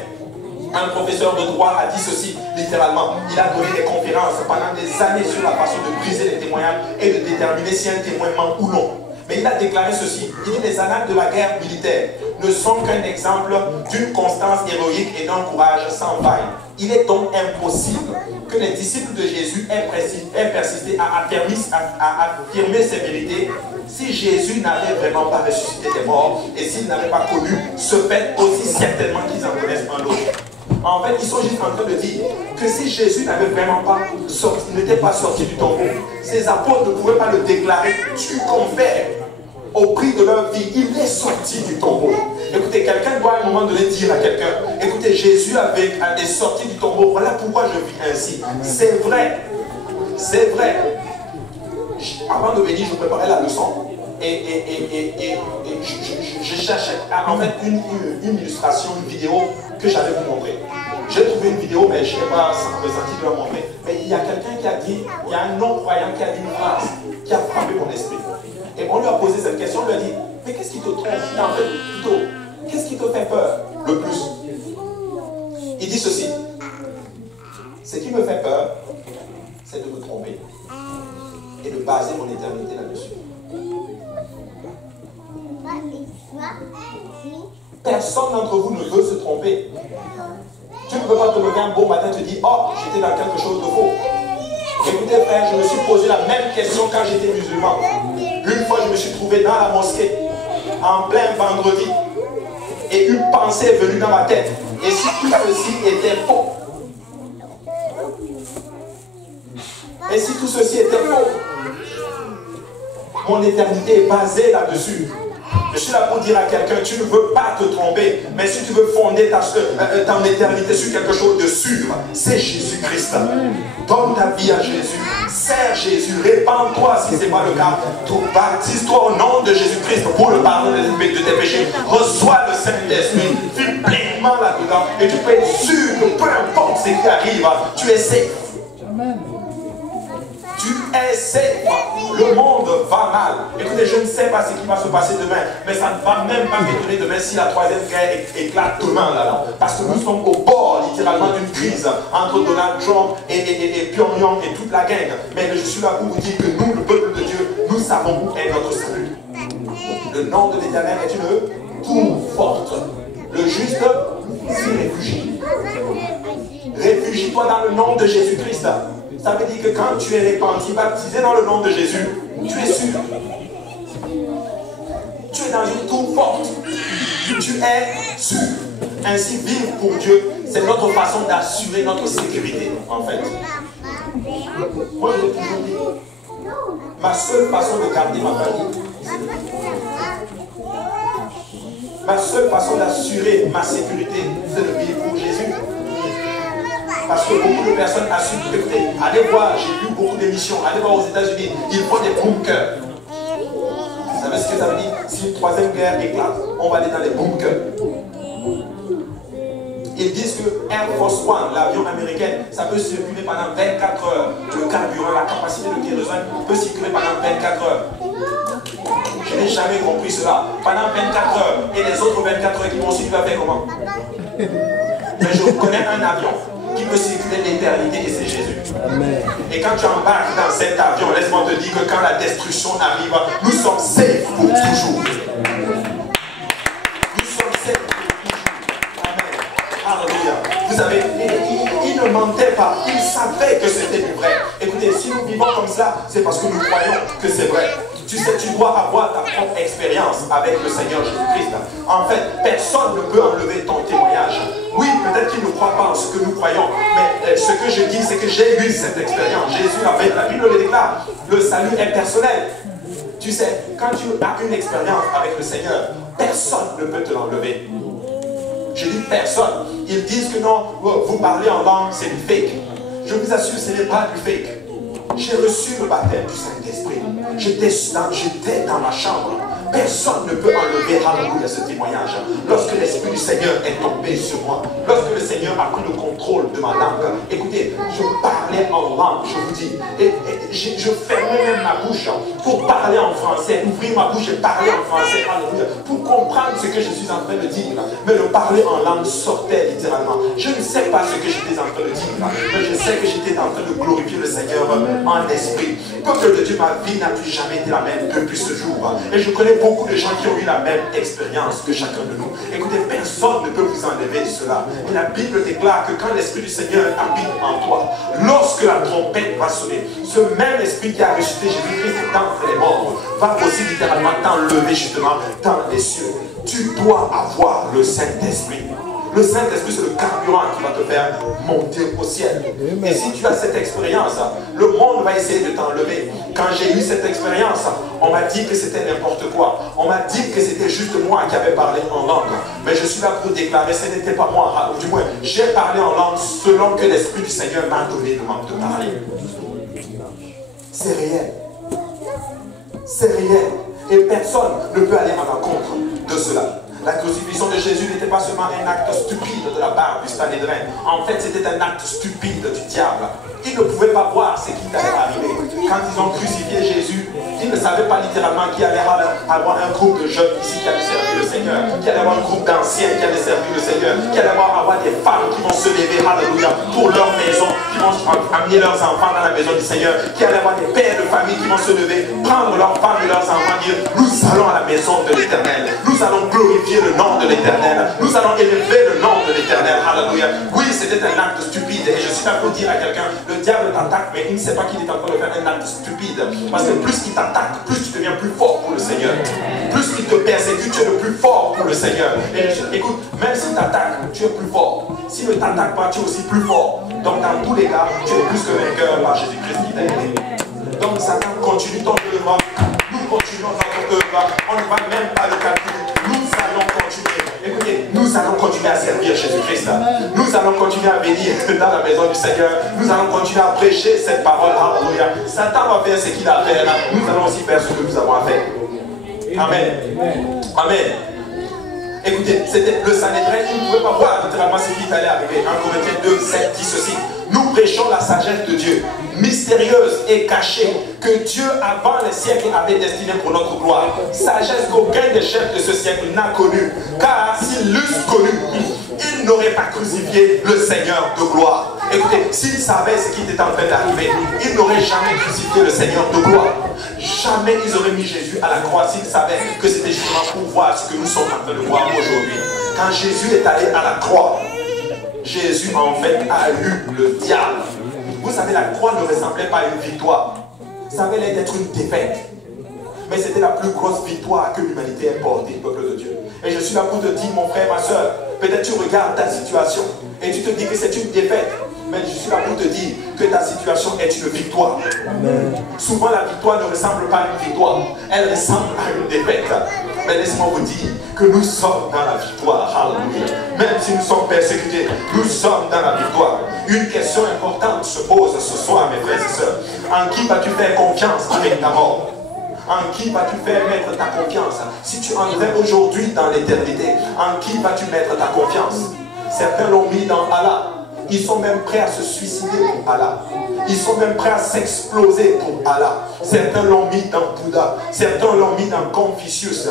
Un professeur de droit a dit ceci, littéralement. Il a donné des conférences pendant des années sur la façon de briser les témoignages et de déterminer si un témoin ment ou non. Mais il a déclaré ceci. Il dit: les annales de la guerre militaire ne sont qu'un exemple d'une constance héroïque et d'un courage sans faille. Il est donc impossible que les disciples de Jésus aient persisté à affirmer ces vérités si Jésus n'avait vraiment pas ressuscité des morts et s'ils n'avaient pas connu ce fait aussi certainement qu'ils en connaissent un autre. En fait, ils sont juste en train de dire que si Jésus n'avait vraiment pas sorti, n'était pas sorti du tombeau, ses apôtres ne pouvaient pas le déclarer tu confères au prix de leur vie. Il est sorti du tombeau. Écoutez, quelqu'un doit à un moment donné dire à quelqu'un: écoutez, Jésus est sorti du tombeau, voilà pourquoi je vis ainsi. C'est vrai. C'est vrai. Avant de venir, je préparais la leçon et je cherchais en fait une illustration, une vidéo que j'allais vous montrer. J'ai trouvé une vidéo, mais je n'ai pas ressenti de la montrer. Mais il y a quelqu'un qui a dit, il y a un non-croyant qui a dit une phrase qui a frappé mon esprit. Et on lui a posé cette question, on lui a dit: mais qu'est-ce qui te trompe? En fait, plutôt, qu'est-ce qui te fait peur le plus? Il dit ceci: ce qui me fait peur, c'est de me tromper et de baser mon éternité là-dessus. Personne d'entre vous ne veut se tromper. Tu ne peux pas te lever un bon matin et te dire: oh, j'étais dans quelque chose de faux. Écoutez frère, je me suis posé la même question quand j'étais musulman. Une fois, je me suis trouvé dans la mosquée, en plein vendredi, et une pensée est venue dans ma tête. Et si tout ceci était faux? Et si tout ceci était faux? Mon éternité est basée là-dessus. Je suis là pour dire à quelqu'un: tu ne veux pas te tromper, mais si tu veux fonder ton éternité sur quelque chose de sûr, c'est Jésus-Christ. Donne ta vie à Jésus, sers Jésus, répands-toi si ce n'est pas le cas. Baptise-toi au nom de Jésus-Christ pour le pardon de tes péchés. Reçois le Saint-Esprit, vis pleinement là-dedans, et tu peux être sûr que peu importe ce qui arrive, tu es safe. Amen. Tu es safe. Le monde va mal. Écoutez, je ne sais pas ce qui va se passer demain, mais ça ne va même pas m'étonner demain si la troisième guerre éclate demain là. Parce que nous sommes au bord littéralement d'une crise entre Donald Trump et Pyongyang et toute la gang. Mais je suis là pour vous dire que nous, le peuple de Dieu, nous savons où est notre salut. Le nom de l'Éternel est une tour forte. Le juste s'y réfugie. Réfugie-toi dans le nom de Jésus-Christ. Ça veut dire que quand tu es repenti, baptisé dans le nom de Jésus, tu es sûr. Tu es dans une tour forte. Tu es sûr. Ainsi, vivre pour Dieu, c'est notre façon d'assurer notre sécurité, en fait. Moi, je l'ai toujours dit, ma seule façon de garder ma famille, ma seule façon d'assurer ma sécurité, c'est de vivre pour Jésus. Parce que beaucoup de personnes assurent, écoutez, allez voir, j'ai vu beaucoup d'émissions, allez voir aux États-Unis, ils font des bunkers. Vous savez ce que ça veut dire? Si une troisième guerre éclate, on va aller dans les bunkers. Ils disent que Air Force One, l'avion américain, ça peut circuler pendant 24 heures. Le carburant, la capacité de kérosène peut circuler pendant 24 heures. Je n'ai jamais compris cela. Pendant 24 heures. Et les autres 24 heures qui vont suivre, faire comment? Mais je connais un avion qui peut circuler l'éternité et c'est Jésus. Amen. Et quand tu embarques dans cet avion, laisse-moi te dire que quand la destruction arrive, nous sommes safe pour toujours. Nous sommes safe pour toujours. Amen. Alléluia. Vous savez, il ne mentait pas. Il savait que c'était du vrai. Écoutez, si nous vivons comme ça, c'est parce que nous croyons que c'est vrai. Tu sais, tu dois avoir ta propre expérience avec le Seigneur Jésus-Christ. En fait, personne ne peut enlever ton témoignage. Oui, peut-être qu'ils ne croient pas en ce que nous croyons, mais ce que je dis, c'est que j'ai eu cette expérience. Jésus l'a fait, la Bible le déclare. Le salut est personnel. Tu sais, quand tu as une expérience avec le Seigneur, personne ne peut te l'enlever. Je dis personne. Ils disent que non, vous parlez en langue, c'est du fake. Je vous assure, ce n'est pas du fake. J'ai reçu le baptême du Saint-Esprit. J'étais dans ma chambre. Personne ne peut enlever, alléluia, ce témoignage. Lorsque l'Esprit du Seigneur est tombé sur moi, lorsque le Seigneur a pris le contrôle de ma langue, écoutez, je parlais en langue, je vous dis, et je fermais même ma bouche pour parler en français, ouvrir ma bouche et parler en français, alléluia, pour comprendre ce que je suis en train de dire. Mais le parler en langue sortait littéralement. Je ne sais pas ce que j'étais en train de dire, mais je sais que j'étais en train de glorifier le Seigneur en esprit. Peuple de Dieu, ma vie n'a plus jamais été la même depuis ce jour. Et je connais beaucoup de gens qui ont eu la même expérience que chacun de nous. Écoutez, personne ne peut vous enlever cela. Et la Bible déclare que quand l'Esprit du Seigneur habite en toi, lorsque la trompette va sonner, ce même Esprit qui a ressuscité Jésus-Christ d'entre les morts va aussi littéralement t'enlever justement dans les cieux. Tu dois avoir le Saint-Esprit. Le Saint-Esprit, c'est le carburant qui va te faire monter au ciel. Et si tu as cette expérience, le monde va essayer de t'enlever. Quand j'ai eu cette expérience, on m'a dit que c'était n'importe quoi. On m'a dit que c'était juste moi qui avais parlé en langue. Mais je suis là pour déclarer, ce n'était pas moi. Du moins, j'ai parlé en langue selon que l'Esprit du Seigneur m'a donné de parler. C'est réel. C'est réel. Et personne ne peut aller à l'encontre de cela. La crucifixion de Jésus n'était pas seulement un acte stupide de la part du Sanhédrin. En fait, c'était un acte stupide du diable. Ils ne pouvaient pas voir ce qui allait arriver. Quand ils ont crucifié Jésus, ils ne savaient pas littéralement qu'il allait avoir un groupe de jeunes ici qui allait servir le Seigneur, qu'il allait avoir un groupe d'anciens qui allait servir le Seigneur, qu'il allait avoir des femmes qui vont se lever, alléluia, pour leur maison, qui vont amener leurs enfants dans la maison du Seigneur, qu'il allait avoir des pères de famille qui vont se lever, prendre leurs femmes et leurs enfants, dire, nous allons à la maison de l'Éternel, nous allons glorifier le nom de l'Éternel, nous allons élever le nom de l'Éternel, alléluia. Oui, c'était un acte stupide, et je suis là pour dire à quelqu'un, le diable t'attaque, mais il ne sait pas qu'il est en train de faire un acte stupide, parce que plus il t'attaque, plus tu deviens plus fort pour le Seigneur. Plus il te persécute, tu es le plus fort pour le Seigneur. Et écoute, même s'il t'attaque, tu es plus fort. S'il ne t'attaque pas, tu es aussi plus fort. Donc dans tous les cas, tu es plus que vainqueur par Jésus-Christ qui t'a aidé. Donc Satan, continue ton œuvre. Nous continuons notre œuvre. On ne va même pas le calculer. Nous allons continuer. Écoutez, nous allons continuer à servir Jésus-Christ. Nous allons continuer à venir dans la maison du Seigneur. Nous allons continuer à prêcher cette parole. Alléluia. Satan va faire ce qu'il a à faire. Nous allons aussi faire ce que nous avons à faire. Amen. Amen. Écoutez, c'était le Sanhédrin, il ne pouvait pas voir littéralement ce qui allait arriver. 1 Corinthiens 2, 7 dit ceci. Nous prêchons la sagesse de Dieu, mystérieuse et cachée, que Dieu avant les siècles avait destinée pour notre gloire. Sagesse qu'aucun des chefs de ce siècle n'a connue. Car s'ils l'eussent connue, ils n'auraient pas crucifié le Seigneur de gloire. Écoutez, s'ils savaient ce qui était en train d'arriver, ils n'auraient jamais crucifié le Seigneur de gloire. Jamais ils auraient mis Jésus à la croix s'ils savaient que c'était justement pour voir ce que nous sommes en train de voir aujourd'hui. Quand Jésus est allé à la croix, Jésus en fait a eu le diable. Vous savez, la croix ne ressemblait pas à une victoire. Ça avait l'air d'être une défaite. Mais c'était la plus grosse victoire que l'humanité ait portée, peuple de Dieu. Et je suis là pour te dire, mon frère, ma soeur, peut-être tu regardes ta situation et tu te dis que c'est une défaite. Mais je suis là pour te dire que ta situation est une victoire. Amen. Souvent, la victoire ne ressemble pas à une victoire. Elle ressemble à une défaite. Mais laissez-moi vous dire que nous sommes dans la victoire. Alléluia. Même si nous sommes persécutés, nous sommes dans la victoire. Une question importante se pose ce soir, mes frères et sœurs. En qui vas-tu faire confiance avec ta mort? En qui vas-tu faire mettre ta confiance? Si tu entrais aujourd'hui dans l'éternité, en qui vas-tu mettre ta confiance? Certains l'ont mis dans Allah. Ils sont même prêts à se suicider pour Allah. Ils sont même prêts à s'exploser pour Allah. Certains l'ont mis dans Bouddha. Certains l'ont mis dans Confucius.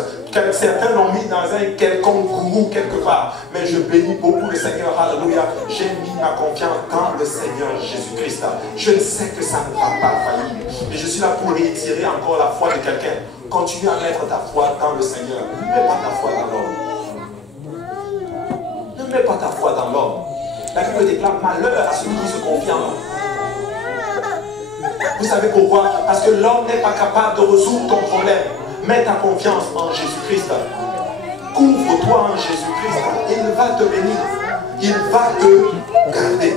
Certains l'ont mis dans un quelconque gourou quelque part. Mais je bénis beaucoup le Seigneur. Alléluia. J'ai mis ma confiance dans le Seigneur Jésus-Christ. Je ne sais que ça ne va pas faillir. Et je suis là pour réitérer encore la foi de quelqu'un. Continue à mettre ta foi dans le Seigneur. Ne mets pas ta foi dans l'homme. Ne mets pas ta foi dans l'homme. La Bible déclare malheur à celui qui se confie en l'homme. Vous savez pourquoi? Parce que l'homme n'est pas capable de résoudre ton problème. Mets ta confiance en Jésus-Christ. Couvre-toi en Jésus-Christ. Il va te bénir. Il va te garder.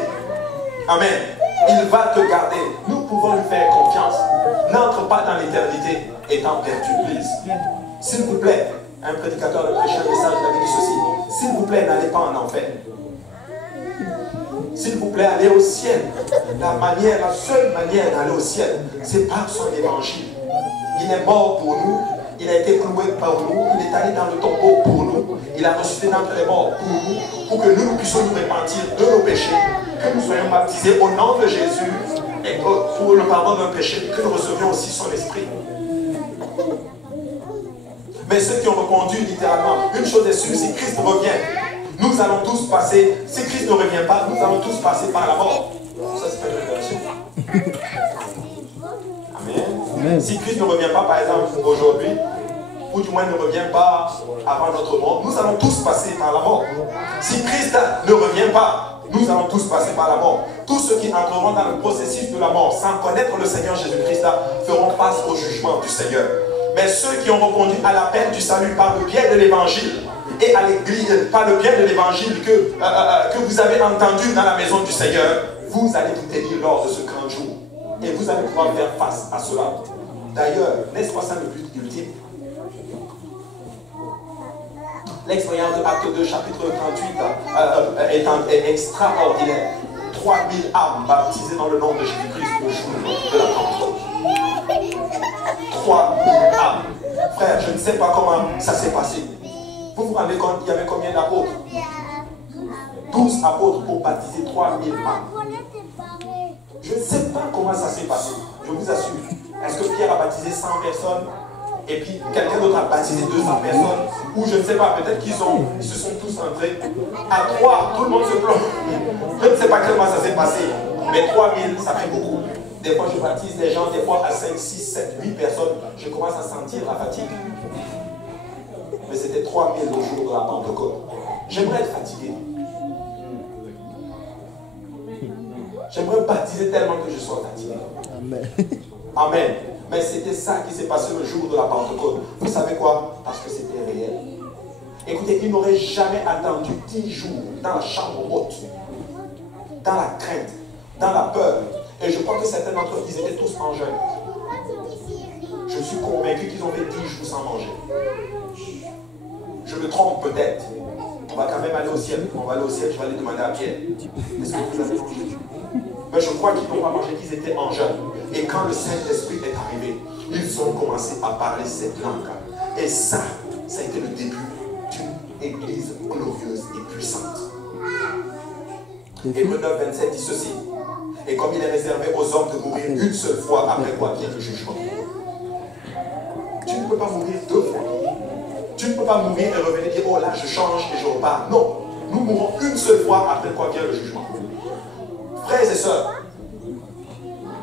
Amen. Il va te garder. Nous pouvons lui faire confiance. N'entre pas dans l'éternité étant perdu, please. S'il vous plaît, un prédicateur de prêcher un message d'avait dit ceci. S'il vous plaît, n'allez pas en enfer. S'il vous plaît, allez au ciel. La seule manière d'aller au ciel, c'est par son évangile. Il est mort pour nous, il a été cloué par nous, il est allé dans le tombeau pour nous, il a ressuscité d'entre les morts pour nous, pour que nous puissions nous repentir de nos péchés, que nous soyons baptisés au nom de Jésus, et pour le pardon de nos péchés, que nous recevions aussi son esprit. Mais ceux qui ont répondu littéralement, une chose est sûre, si Christ revient, nous allons tous passer, si Christ ne revient pas, nous allons tous passer par la mort. Ça, c'est pas une révélation. Amen. Si Christ ne revient pas, par exemple, aujourd'hui, ou du moins ne revient pas avant notre mort, nous allons tous passer par la mort. Si Christ ne revient pas, nous allons tous passer par la mort. Tous ceux qui entreront dans le processus de la mort sans connaître le Seigneur Jésus-Christ feront face au jugement du Seigneur. Mais ceux qui ont répondu à l'appel du salut par le biais de l'évangile, et à l'église, par le biais de l'évangile que vous avez entendu dans la maison du Seigneur, vous allez vous tenir lors de ce grand jour. Et vous allez pouvoir faire face à cela. D'ailleurs, n'est-ce pas ça le but ultime? L'expérience de Acte 2, chapitre 38 est extraordinaire. 3000 âmes baptisées dans le nom de Jésus-Christ au jour de la Pentecôte. 3000 âmes. Frère, je ne sais pas comment ça s'est passé. Vous vous rendez compte, il y avait combien d'apôtres? 12 apôtres pour baptiser 3000 âmes. Je ne sais pas comment ça s'est passé. Je vous assure. Est-ce que Pierre a baptisé 100 personnes et puis quelqu'un d'autre a baptisé 200 personnes? Ou je ne sais pas, peut-être qu'ils se sont tous entrés. À 3, tout le monde se plonge. Je ne sais pas comment ça s'est passé. Mais 3000, ça fait beaucoup. Des fois, je baptise des gens, des fois à 5, 6, 7, 8 personnes. Je commence à sentir la fatigue. Mais c'était 3000 au jour de la Pentecôte. J'aimerais être fatigué. J'aimerais baptiser tellement que je sois fatigué. Amen. Amen. Mais c'était ça qui s'est passé le jour de la Pentecôte. Vous savez quoi? Parce que c'était réel. Écoutez, ils n'auraient jamais attendu 10 jours dans la chambre haute, dans la crainte, dans la peur. Et je crois que certains d'entre eux, ils étaient tous en jeûne. Je suis convaincu qu'ils ont fait 10 jours sans manger. Je me trompe peut-être. On va quand même aller au ciel. On va aller au ciel, je vais aller demander à Pierre. Est-ce que vous avez mangé? Mais je crois qu'ils n'ont pas mangé, qu'ils étaient en jeûne. Et quand le Saint-Esprit est arrivé, ils ont commencé à parler cette langue. Et ça a été le début d'une église glorieuse et puissante. Hébreux 9, 27 dit ceci. Et comme il est réservé aux hommes de mourir une seule fois, après quoi vient le jugement. Tu ne peux pas mourir 2 fois. Tu ne peux pas mourir et revenir et dire, oh là, je change et je repars. Non. Nous mourons une seule fois, après quoi vient le jugement. Frères et sœurs,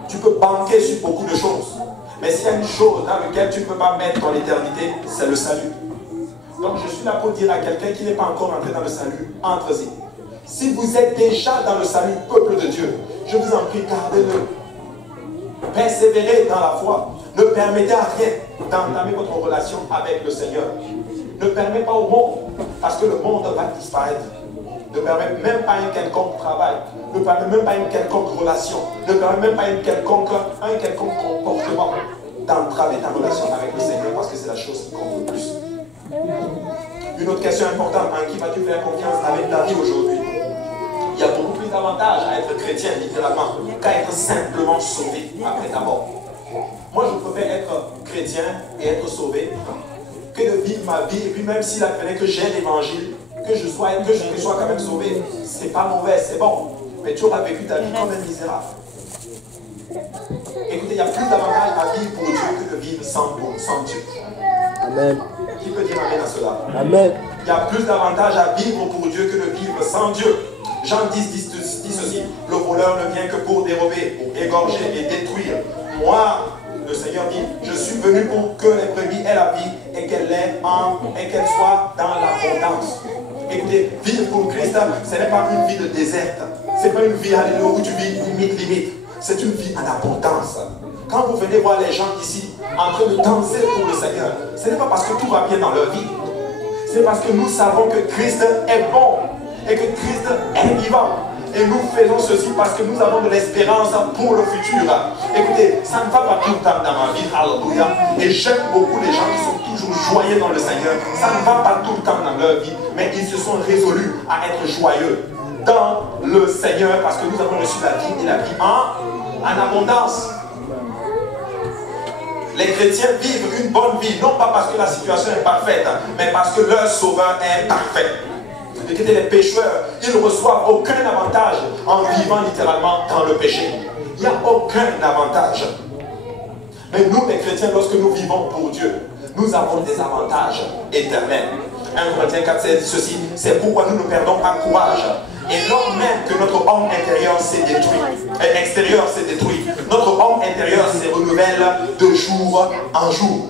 tu peux banquer sur beaucoup de choses. Mais s'il y a une chose dans laquelle tu ne peux pas mettre ton éternité, c'est le salut. Donc je suis là pour dire à quelqu'un qui n'est pas encore entré dans le salut, entre-y. Si vous êtes déjà dans le salut, peuple de Dieu, je vous en prie, gardez-le. Persévérez dans la foi. Ne permettez à rien d'entamer votre relation avec le Seigneur. Ne permets pas au monde, parce que le monde va disparaître. Ne permets même pas un quelconque travail. Ne permets même pas une quelconque relation. Ne permets même pas un quelconque comportement d'entrave et ta relation avec le Seigneur, parce que c'est la chose qui compte le plus. Une autre question importante, en qui vas-tu faire confiance avec ta vie aujourd'hui? Il y a beaucoup plus d'avantages à être chrétien, littéralement, qu'à être simplement sauvé après ta mort. Moi, je préfère être chrétien et être sauvé que de vivre ma vie, et puis même s'il fallait que j'ai l'évangile, que je sois quand même sauvé, c'est pas mauvais, c'est bon. Mais tu auras vécu ta vie comme un misérable. Écoutez, il y a plus d'avantages à vivre pour Dieu que de vivre sans Dieu. Amen. Qui peut dire amen à cela? Amen. Il y a plus d'avantages à vivre pour Dieu que de vivre sans Dieu. Jean 10 dit ceci: le voleur ne vient que pour dérober, pour égorger et détruire. Moi, le Seigneur dit, je suis venu pour que les brebis aient la vie et qu'elle soit dans l'abondance. Écoutez, vivre pour Christ, ce n'est pas une vie de déserte. Ce n'est pas une vie où tu vis limite. C'est une vie en abondance. Quand vous venez voir les gens ici en train de danser pour le Seigneur, ce n'est pas parce que tout va bien dans leur vie. C'est parce que nous savons que Christ est bon et que Christ est vivant. Et nous faisons ceci parce que nous avons de l'espérance pour le futur. Écoutez, ça ne va pas tout le temps dans ma vie, alléluia. Et j'aime beaucoup les gens qui sont toujours joyeux dans le Seigneur. Ça ne va pas tout le temps dans leur vie, mais ils se sont résolus à être joyeux dans le Seigneur parce que nous avons reçu la vie et la vie en abondance. Les chrétiens vivent une bonne vie, non pas parce que la situation est parfaite, mais parce que leur sauveur est parfait. Écoutez, les pécheurs, ils ne reçoivent aucun avantage en vivant littéralement dans le péché. Il n'y a aucun avantage. Mais nous, les chrétiens, lorsque nous vivons pour Dieu, nous avons des avantages éternels. 1 Corinthiens 4 dit ceci: c'est pourquoi nous ne perdons pas courage. Et non même que notre homme intérieur s'est détruit, extérieur s'est détruit, notre homme intérieur se renouvelle de jour en jour.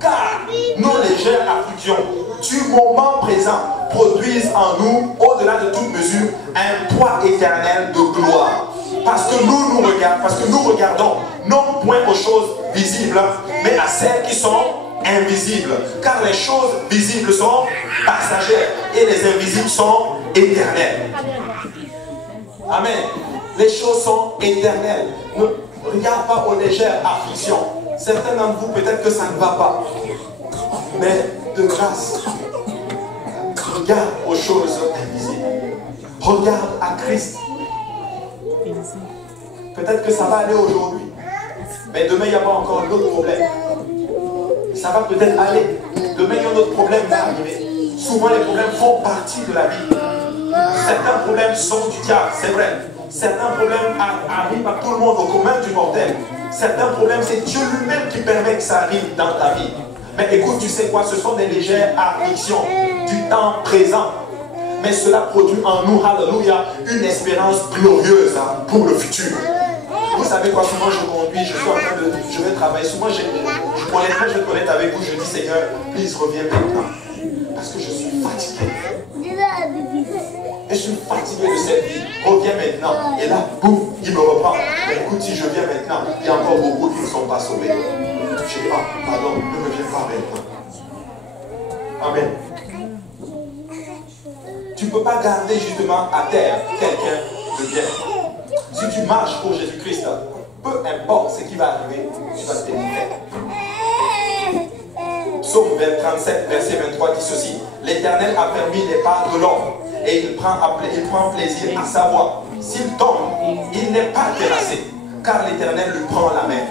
Car nos légères afflictions du moment présent produisent en nous, au-delà de toute mesure, un poids éternel de gloire. Parce que nous regardons non point aux choses visibles, mais à celles qui sont invisibles. Car les choses visibles sont passagères et les invisibles sont éternelles. Amen. Les choses sont éternelles. Ne regarde pas aux légères afflictions. Certains d'entre vous, peut-être que ça ne va pas. Mais de grâce, regarde aux choses invisibles. Regarde à Christ. Peut-être que ça va aller aujourd'hui. Mais demain, il y a pas encore d'autres problèmes. Ça va peut-être aller. Demain, il y a un autre problème qui va arriver. Souvent, les problèmes font partie de la vie. Certains problèmes sont du diable, c'est vrai. Certains problèmes arrivent à tout le monde, au commun du mortel. Certains problèmes, c'est Dieu lui-même qui permet que ça arrive dans ta vie. Mais écoute, tu sais quoi? Ce sont des légères afflictions du temps présent. Mais cela produit en nous, alléluia, une espérance glorieuse pour le futur. Vous savez quoi? Souvent je conduis, je vais travailler. Souvent je vais être honnête avec vous, je dis Seigneur, please reviens maintenant. Parce que je suis fatigué. Et je suis fatigué de cette vie. Reviens maintenant. Et là, boum, il me reprend. Mais écoute, si je viens maintenant, il y a encore beaucoup qui ne sont pas sauvés. Je dis, pardon, ne me viens pas maintenant. Amen. Tu ne peux pas garder justement à terre quelqu'un de bien. Si tu marches pour Jésus-Christ, peu importe ce qui va arriver, tu vas te délivrer. Psaume 37, verset 23 dit ceci: l'Éternel a permis les pas de l'homme et il prend plaisir à sa voix. S'il tombe, il n'est pas terrassé, car l'Éternel lui prend la main.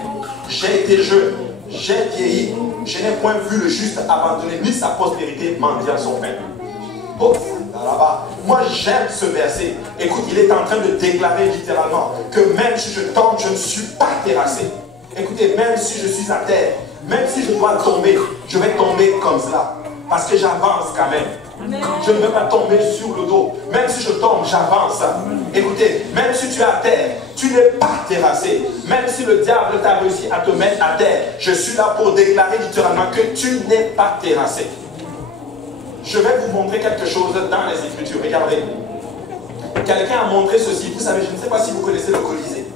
J'ai été jeune, j'ai vieilli, je n'ai point vu le juste abandonné, ni sa postérité mendiant son pain. Oh, là-bas. Moi j'aime ce verset. Écoute, il est en train de déclarer littéralement que même si je tombe, je ne suis pas terrassé. Écoutez, même si je suis à terre, même si je dois tomber, je vais tomber comme cela. Parce que j'avance quand même. Je ne vais pas tomber sur le dos. Même si je tombe, j'avance. Écoutez, même si tu es à terre, tu n'es pas terrassé. Même si le diable t'a réussi à te mettre à terre, je suis là pour déclarer littéralement que tu n'es pas terrassé. Je vais vous montrer quelque chose dans les Écritures. Regardez. Quelqu'un a montré ceci. Vous savez, je ne sais pas si vous connaissez le Colisée.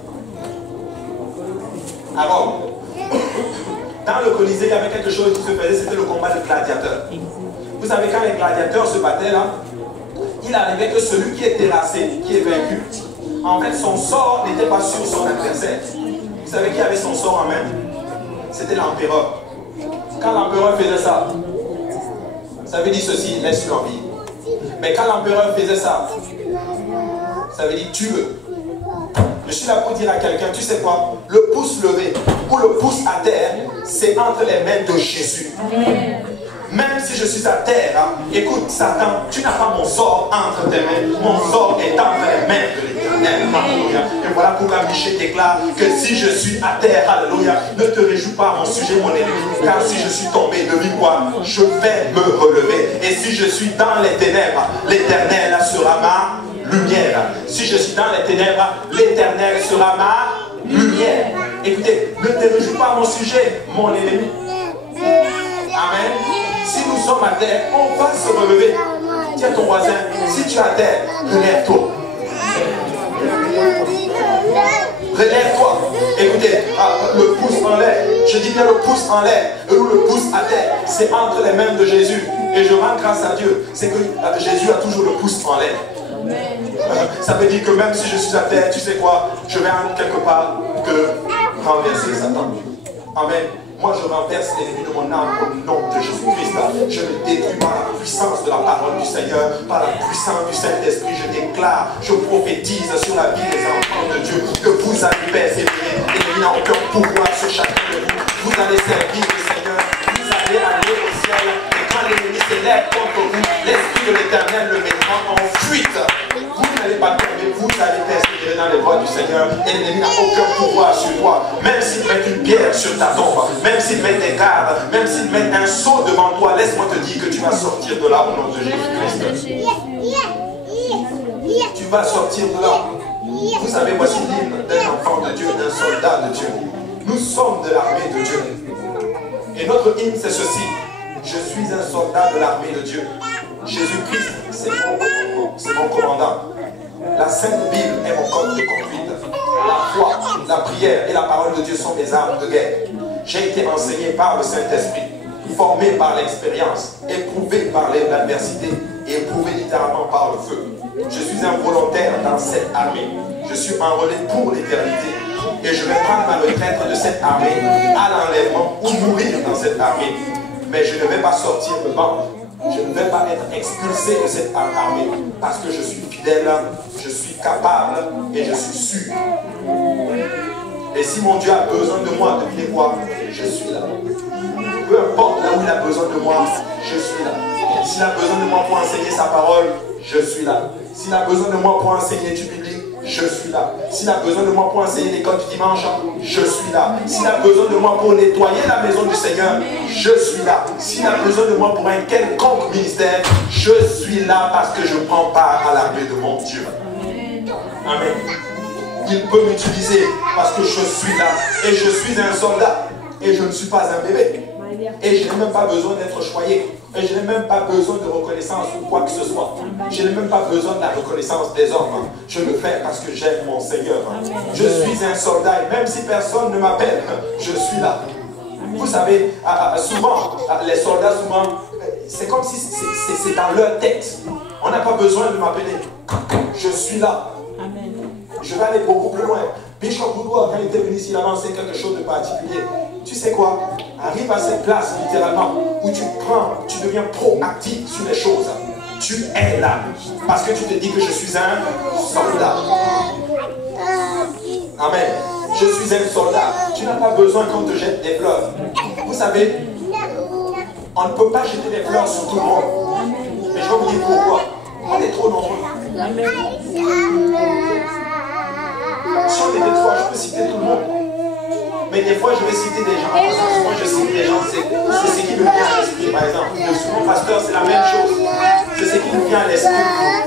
Alors, dans le Colisée, il y avait quelque chose qui se faisait, c'était le combat de gladiateurs. Vous savez, quand les gladiateurs se battaient là, il arrivait que celui qui est terrassé, qui est vaincu, en fait, son sort n'était pas sur son adversaire. Vous savez qui avait son sort en main? C'était l'empereur. Quand l'empereur faisait ça, ça veut dire ceci, laisse-le en vie. Mais quand l'empereur faisait ça, ça veut dire tue-le. Je suis là pour dire à quelqu'un, tu sais quoi? Le pouce levé ou le pouce à terre, c'est entre les mains de Jésus. Même si je suis à terre, hein, écoute Satan, tu n'as pas mon sort entre tes mains, mon sort est entre les mains de l'Éternel. Alléluia. Et voilà pourquoi Michel déclare que si je suis à terre, alléluia, ne te réjouis pas à mon sujet, mon ennemi, car si je suis tombé, devine quoi, je vais me relever. Et si je suis dans les ténèbres, l'Éternel sera ma lumière. Si je suis dans les ténèbres, l'Éternel sera ma lumière. Écoutez, ne te réjouis pas à mon sujet, mon ennemi. Amen. Si nous sommes à terre, on va se relever. Dis à ton voisin, si tu es à terre, relève-toi. Relève-toi. Écoutez, le pouce en l'air. Je dis bien le pouce en l'air. Ou le pouce à terre. C'est entre les mains de Jésus. Et je rends grâce à Dieu. C'est que Jésus a toujours le pouce en l'air. Ça veut dire que même si je suis à terre, tu sais quoi, je vais en quelque part que renverser Satan. Amen. Moi, je renverse l'ennemi de mon âme au nom de Jésus-Christ. Je le détruis par la puissance de la parole du Seigneur, par la puissance du Saint-Esprit. Je déclare, je prophétise sur la vie des enfants de Dieu que vous allez persévérer. L'ennemi n'a aucun pouvoir sur chacun de vous. Vous allez servir le Seigneur. Vous allez aller au ciel. Et quand l'ennemi s'élève contre vous, l'Esprit de l'Éternel le mettra en fuite. Vous n'allez pas tomber, vous allez persévérer dans les voies du Seigneur. Et l'ennemi n'a aucun pouvoir sur toi. Même s'il met une pierre sur ta tombe, même s'il met des gardes, même s'il met un seau devant toi, laisse-moi te dire que tu vas sortir de là au nom de Jésus-Christ. Tu vas sortir de là. Vous savez, voici l'hymne d'un enfant de Dieu, d'un soldat de Dieu. Nous sommes de l'armée de Dieu. Et notre hymne, c'est ceci. Je suis un soldat de l'armée de Dieu. Jésus-Christ, c'est mon commandant. La Sainte Bible est mon code de conduite. La foi, la prière et la parole de Dieu sont mes armes de guerre. J'ai été enseigné par le Saint-Esprit, formé par l'expérience, éprouvé par l'adversité et éprouvé littéralement par le feu. Je suis un volontaire dans cette armée. Je suis enrôlé pour l'éternité. Et je vais prendre ma retraite de cette armée à l'enlèvement ou mourir dans cette armée. Mais je ne vais pas sortir de bande. Je ne vais pas être expulsé de cette armée parce que je suis fidèle, je suis capable et je suis sûr. Et si mon Dieu a besoin de moi, devinez quoi? Je suis là. Peu importe là où il a besoin de moi, je suis là. S'il a besoin de moi pour enseigner sa parole, je suis là. S'il a besoin de moi pour enseigner du biblique, je suis là. S'il a besoin de moi pour enseigner l'école du dimanche, je suis là. S'il a besoin de moi pour nettoyer la maison du Seigneur, je suis là. S'il a besoin de moi pour un quelconque ministère, je suis là parce que je prends part à l'armée de mon Dieu. Amen. Il peut m'utiliser parce que je suis là. Et je suis un soldat. Et je ne suis pas un bébé. Et je n'ai même pas besoin d'être choyé. Et je n'ai même pas besoin de reconnaissance ou quoi que ce soit. Je n'ai même pas besoin de la reconnaissance des hommes. Je le fais parce que j'aime mon Seigneur. Je suis un soldat et même si personne ne m'appelle, je suis là. Vous savez, souvent, les soldats, souvent, c'est comme si c'est dans leur tête. On n'a pas besoin de m'appeler. Je suis là. Je vais aller beaucoup plus loin. Bishop Boudoua, quand il était venu ici, il a lancé quelque chose de particulier. Tu sais quoi? Arrive à cette place, littéralement, où tu deviens proactif sur les choses. Tu es là. Parce que tu te dis que je suis un soldat. Amen. Je suis un soldat. Tu n'as pas besoin qu'on te jette des fleurs. Vous savez, on ne peut pas jeter des fleurs sur tout le monde. Mais je vais vous dire pourquoi. On est trop nombreux. Si on était trois, je peux citer tout le monde. Mais des fois, je vais citer des gens. Parce que souvent, je cite des gens, c'est ce qui me vient à l'esprit. Par exemple, mon pasteur, c'est la même chose. C'est ce qui me vient à l'esprit.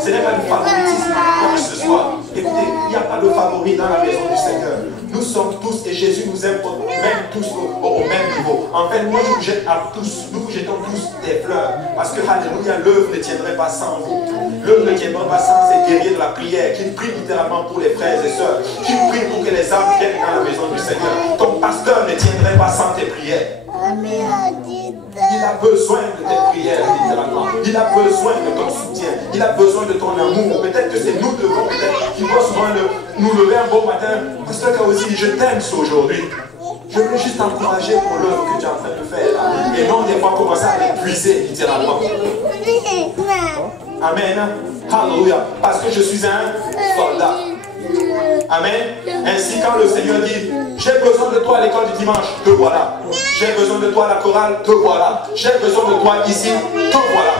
Ce n'est pas du favoritisme, quoi que ce soit. Écoutez, il n'y a pas de favori dans la maison du Seigneur. Nous sommes tous, et Jésus nous aime même tous au même niveau. En fait, moi, je vous jette à tous, nous vous jetons tous des fleurs. Parce que, alléluia, l'œuvre ne tiendrait pas sans vous. L'œuvre ne tiendrait pas sans ces guerriers de la prière qui prient littéralement pour les frères et sœurs, qui prient pour que les âmes viennent dans la maison du Seigneur. Ton pasteur ne tiendrait pas sans tes prières. Il a besoin de tes prières, littéralement. Il a besoin de ton soutien. Il a besoin de ton amour. Peut-être que c'est nous devons, peut-être, qui doit souvent nous lever un bon matin. Pasteur Kaosi, je t'aime aujourd'hui. Je veux juste t'encourager pour l'œuvre que tu es en train de faire. Et non des fois commencer à l'épuiser, littéralement. Amen. Alléluia. Parce que je suis un soldat. Amen. Ainsi, quand le Seigneur dit, j'ai besoin de toi à l'école du dimanche, te voilà. J'ai besoin de toi à la chorale, te voilà. J'ai besoin de toi ici, te voilà.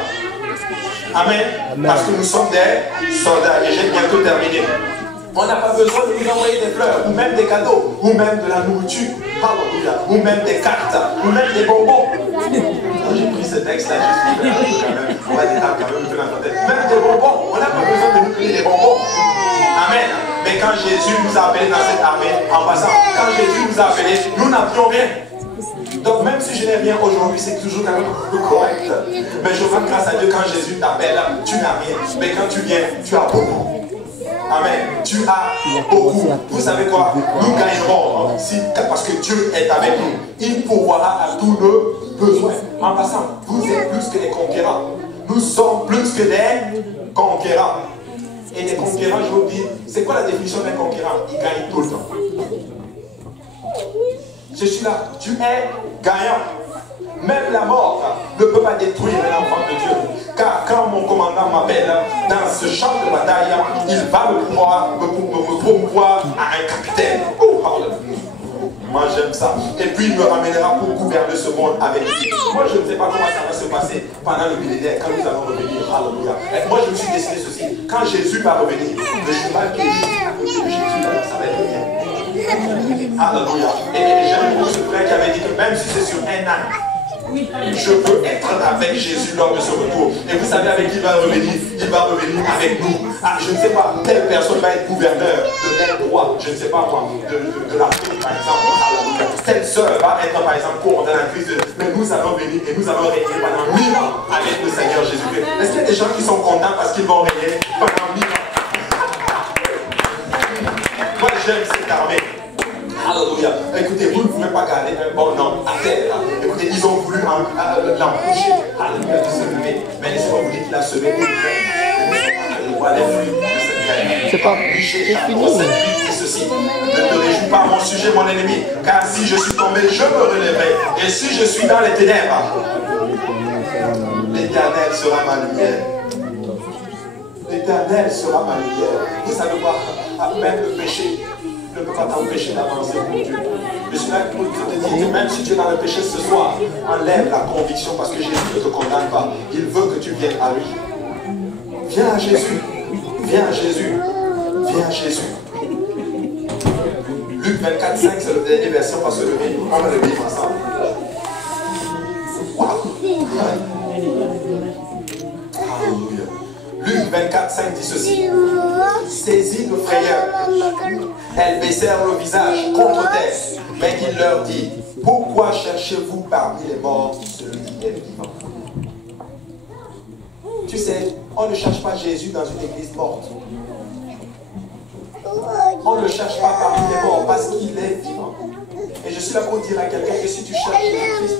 Amen. Parce que nous sommes des soldats. Et j'ai bientôt terminé. On n'a pas besoin de nous envoyer des fleurs, ou même des cadeaux, ou même de la nourriture, ou même des cartes, ou même des bonbons. J'ai pris ce texte-là, je suis quand même, on va dire quand même, même des bonbons. On n'a pas besoin de nous payer des bonbons. Amen. Mais quand Jésus nous a appelés dans cette armée, en passant, quand Jésus nous a appelés, nous n'avions rien. Donc même si je n'ai rien aujourd'hui, c'est toujours quand même correct. Mais je rends grâce à Dieu quand Jésus t'appelle, tu n'as rien. Mais quand tu viens, tu as beaucoup. Amen. Tu as beaucoup. Vous savez quoi? Nous gagnerons parce que Dieu est avec nous. Il pourvoira à tous nos besoins. En passant, vous êtes plus que des conquérants. Nous sommes plus que des conquérants. Et des conquérants, je vous dis, c'est quoi la définition d'un conquérant? Il gagne tout le temps. Je suis là. Tu es gagnant. Même la mort ne peut pas détruire l'enfant de Dieu. Car quand mon commandant m'appelle dans ce champ de bataille, il va me promouvoir à un capitaine. Oh, moi j'aime ça. Et puis il me ramènera pour gouverner ce monde avec lui. Moi je ne sais pas comment ça va se passer pendant le millénaire, quand nous allons revenir. Alléluia. Et moi je me suis décidé ceci. Quand Jésus va revenir, le cheval qui est juste à côté de Jésus, ça va être bien. Alléluia. Et j'aime beaucoup ce frère qui avait dit que même si c'est sur un an, je veux être avec Jésus lors de ce retour. Et vous savez avec qui il va revenir? Il va revenir avec nous. Ah, je ne sais pas, telle personne va être gouverneur de tel roi, je ne sais pas moi, de l'Afrique par exemple. Telle sœur va être par exemple coordonnatrice. Mais nous allons venir et nous allons régner pendant 1000 ans avec le Seigneur Jésus-Christ. Est-ce qu'il y a des gens qui sont contents parce qu'ils vont régner pendant 1000 ans? Moi j'aime cette armée. Alléluia. Écoutez, vous ne pouvez pas garder un bon homme à terre. Écoutez, ils ont voulu l'empêcher. Alléluia, de se lever. Mais laissez-moi vous dire qu'il a semé une graine. Il voit les fruits de cette graine. C'est pas fini. Ceci. Ne te réjouis pas mon sujet, mon ennemi. Car si je suis tombé, je me relèverai. Et si je suis dans les ténèbres, l'Éternel sera ma lumière. L'Éternel sera ma lumière. Vous savez quoi? Même le péché ne peut pas t'empêcher d'avancer pour Dieu. Je suis là pour te dire que même si tu es dans le péché ce soir, enlève la conviction parce que Jésus ne te condamne pas. Il veut que tu viennes à lui. Viens à Jésus. Viens à Jésus. Viens à Jésus. Luc 24, 5, c'est le dernier verset, on va se lever. On va le vivre ensemble. Wow. Alléluia. Luc 24, 5 dit ceci. Saisis de frayeur, elles baissèrent le visage contre terre. Mais il leur dit, pourquoi cherchez-vous parmi les morts celui qui est vivant? Tu sais, on ne cherche pas Jésus dans une église morte. On ne le cherche pas parmi les morts parce qu'il est vivant. Et je suis là pour dire à quelqu'un que si tu cherches Jésus-Christ,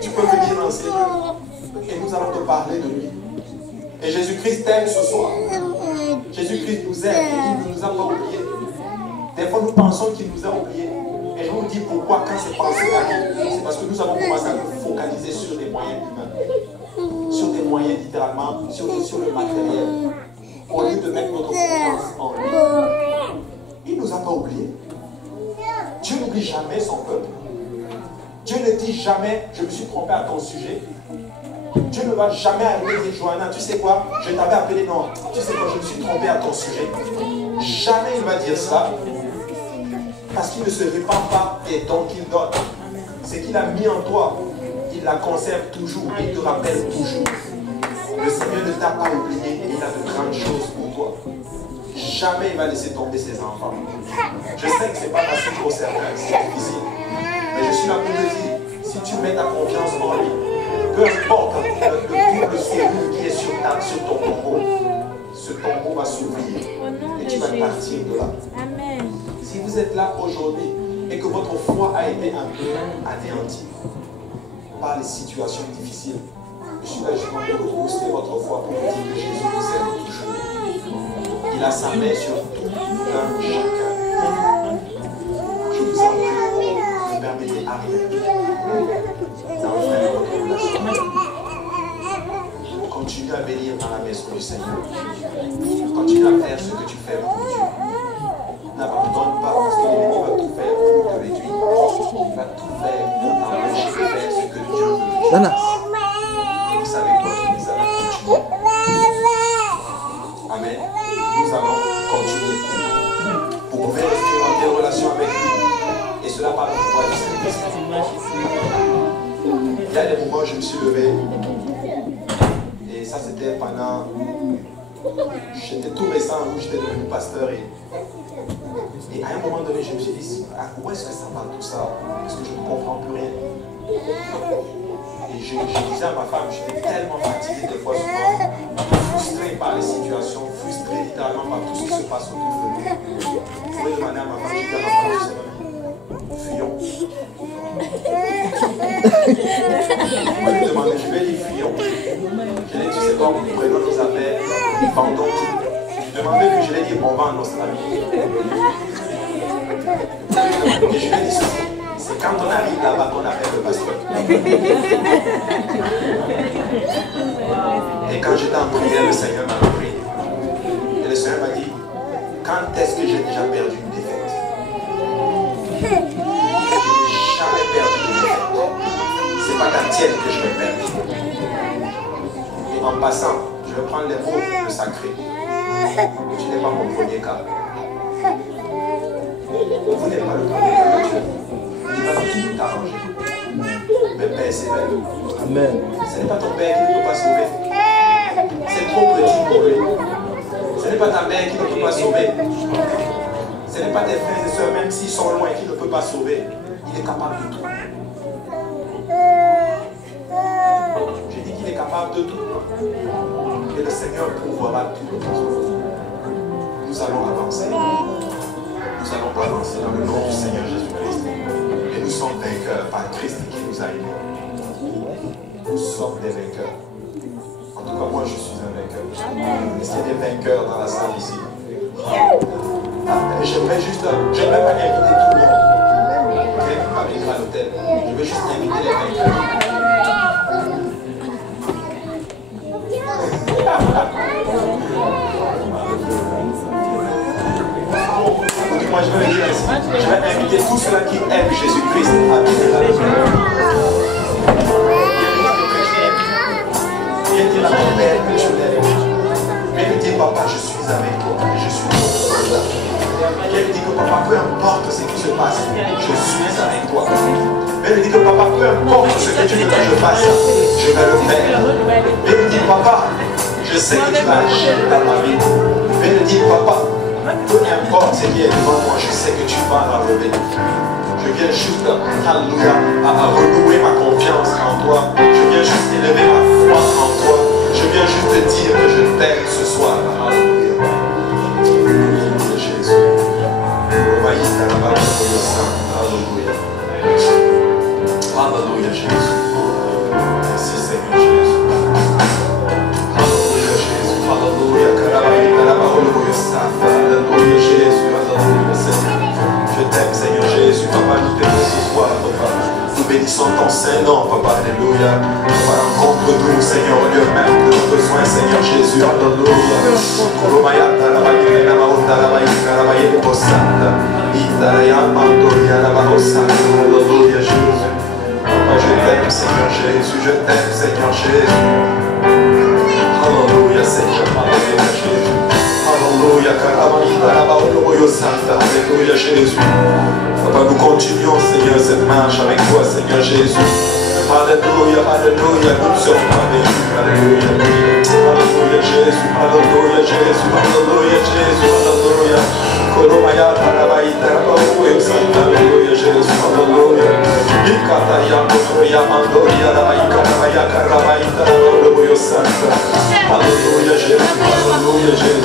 tu peux venir dans ces lieux et nous allons te parler de lui. Et Jésus-Christ t'aime ce soir. Jésus-Christ nous aime et il ne nous a pas oubliés. Des fois, nous pensons qu'il nous a oubliés. Et je vous dis pourquoi quand ces pensées arrivent. C'est parce que nous avons commencé à nous focaliser sur des moyens humains. Sur des moyens littéralement, sur le matériel. Au lieu de mettre notre confiance en lui. Il ne nous a pas oubliés. Dieu n'oublie jamais son peuple. Dieu ne dit jamais, je me suis trompé à ton sujet. Dieu ne va jamais arriver et dire, Johanna, tu sais quoi, je t'avais appelé, non, tu sais quoi, je me suis trompé à ton sujet. Jamais il va dire ça, parce qu'il ne se répand pas des dons qu'il donne. Ce qu'il a mis en toi, il la conserve toujours, il te rappelle toujours. Le Seigneur ne t'a pas oublié et il a de grandes choses pour toi. Jamais il va laisser tomber ses enfants. Je sais que ce n'est pas facile pour certains, c'est difficile. Mais je suis là pour te dire, si tu mets ta confiance en lui, peu importe le double serrure qui est sur ton tombeau, ce tombeau va s'ouvrir et tu vas partir de là. Amen. Si vous êtes là aujourd'hui et que votre foi a été un peu anéantie, par les situations difficiles. Je suis là justement pour booster votre foi, pour vous dire que Jésus vous aime toujours. Il a sa main sur tout un chacun. Je vous en prie, ne permettez à rien d'enfreindre votre relation. Continue à bénir dans la maison du Seigneur. Continue à faire ce que tu fais pour Dieu. N'abandonne pas parce que l'ennemi va tout faire pour te réduire. Il va tout faire pour t'empêcher de faire ce que Dieu veut. Vous savez quoi? Nous allons continuer. Amen. Nous allons continuer. Vous pouvez rester en des relations avec lui. Et cela par le pouvoir du Saint-Esprit. Il y a des moments où je me suis levé. Et ça c'était pendant... J'étais tout récent où j'étais devenu pasteur. Et à un moment donné, je me suis dit, où est-ce que ça va tout ça? Parce que je ne comprends plus rien. Et je disais à ma femme, j'étais tellement fatigué des fois, souvent, frustré par les situations, frustré littéralement par tout ce qui se passe autour de nous. Je pouvais demander à ma femme, je dis à ma femme, fuyons. Je lui demandais, je vais dire fuyons. Je lui ai dit, tu sais quoi, prenons nos affaires, vendons tout. Je demandais que je lui ai dit, on va en Australie. Et je lui ai dit ceci. C'est quand on arrive là-bas qu'on appelle le pasteur. Et quand j'étais en prière, le Seigneur m'a pris. Et le Seigneur m'a dit, quand est-ce que j'ai déjà perdu une défaite? Je n'ai jamais perdu une défaite. C'est pas la tienne que je vais perdre. Et en passant, je vais prendre les mots de sacré. Tu n'es pas mon premier cas. Vous n'êtes pas le premier cas de Dieu. Il va tout arranger. Mais Père sévère. Amen. Ce n'est pas ton Père qui ne peut pas sauver. C'est trop petit pour lui. Ce n'est pas ta mère qui ne peut pas sauver. Ce n'est pas tes frères et sœurs, même s'ils sont loin, qui ne peut pas sauver. Il est capable de tout. J'ai dit qu'il est capable de tout. Et le Seigneur pourvoira tout le besoin. Nous allons avancer. Nous allons avancer dans le nom du Seigneur Jésus-Christ. Et nous sommes vainqueurs par Christ qui nous a aimés. Nous sommes des vainqueurs. En tout cas, moi je suis un vainqueur. Est-ce qu'il y a des vainqueurs dans la salle ici? J'aimerais pas inviter tout le monde. Ok? Pas venir à l'hôtel. Je veux juste inviter les vainqueurs. Moi je vais dire ainsi. Je vais inviter tous ceux-là qui aiment Jésus-Christ à venir à l'hôtel. Viens dire à ton Père que tu l'aimes. Viens lui dire, papa, je suis avec toi. Je suis ton soldat. Viens lui dire que papa, peu importe ce qui se passe, je suis avec toi. Viens lui dire que papa, peu importe ce que tu veux que je fasse, je vais le faire. Viens lui dire, papa, je sais que tu vas agir dans ma vie. Viens lui dire, papa, peu importe ce qui est devant moi, je sais que tu vas l'enlever. Je viens juste, alléluia, à renouer ma confiance en toi. Je viens juste élever ma foi en toi. Je viens juste te dire que je t'aime ce soir. Alléluia. Jésus. Alléluia. Alléluia, Jésus. Merci Seigneur Jésus. Alléluia, Jésus. Alléluia. Alléluia, Jésus. Alléluia, Seigneur. Je t'aime, Seigneur Jésus. Papa, nous t'aimons ce soir, papa. Nous bénissons ton Saint-Nom, papa. Alléluia. Papa, rencontre-nous, Seigneur, au lieu même de nos besoins, Seigneur Jésus. Alléluia. Alléluia, Jésus. Papa, je t'aime, Seigneur Jésus. Je t'aime, Seigneur Jésus. Alléluia, Seigneur. Alléluia, Jésus. Alléluia, Alléluia, Jésus. Papa, nous continuons, Seigneur, cette marche avec toi, Seigneur Jésus. Alléluia, Alléluia, nous ne sommes pas vaincus. Alléluia, Alléluia, Jésus. Alléluia, Jésus. Alléluia, Jésus. Alléluia. Alléluia, Jésus. Alléluia. Alléluia, Jésus. Alléluia, Jésus.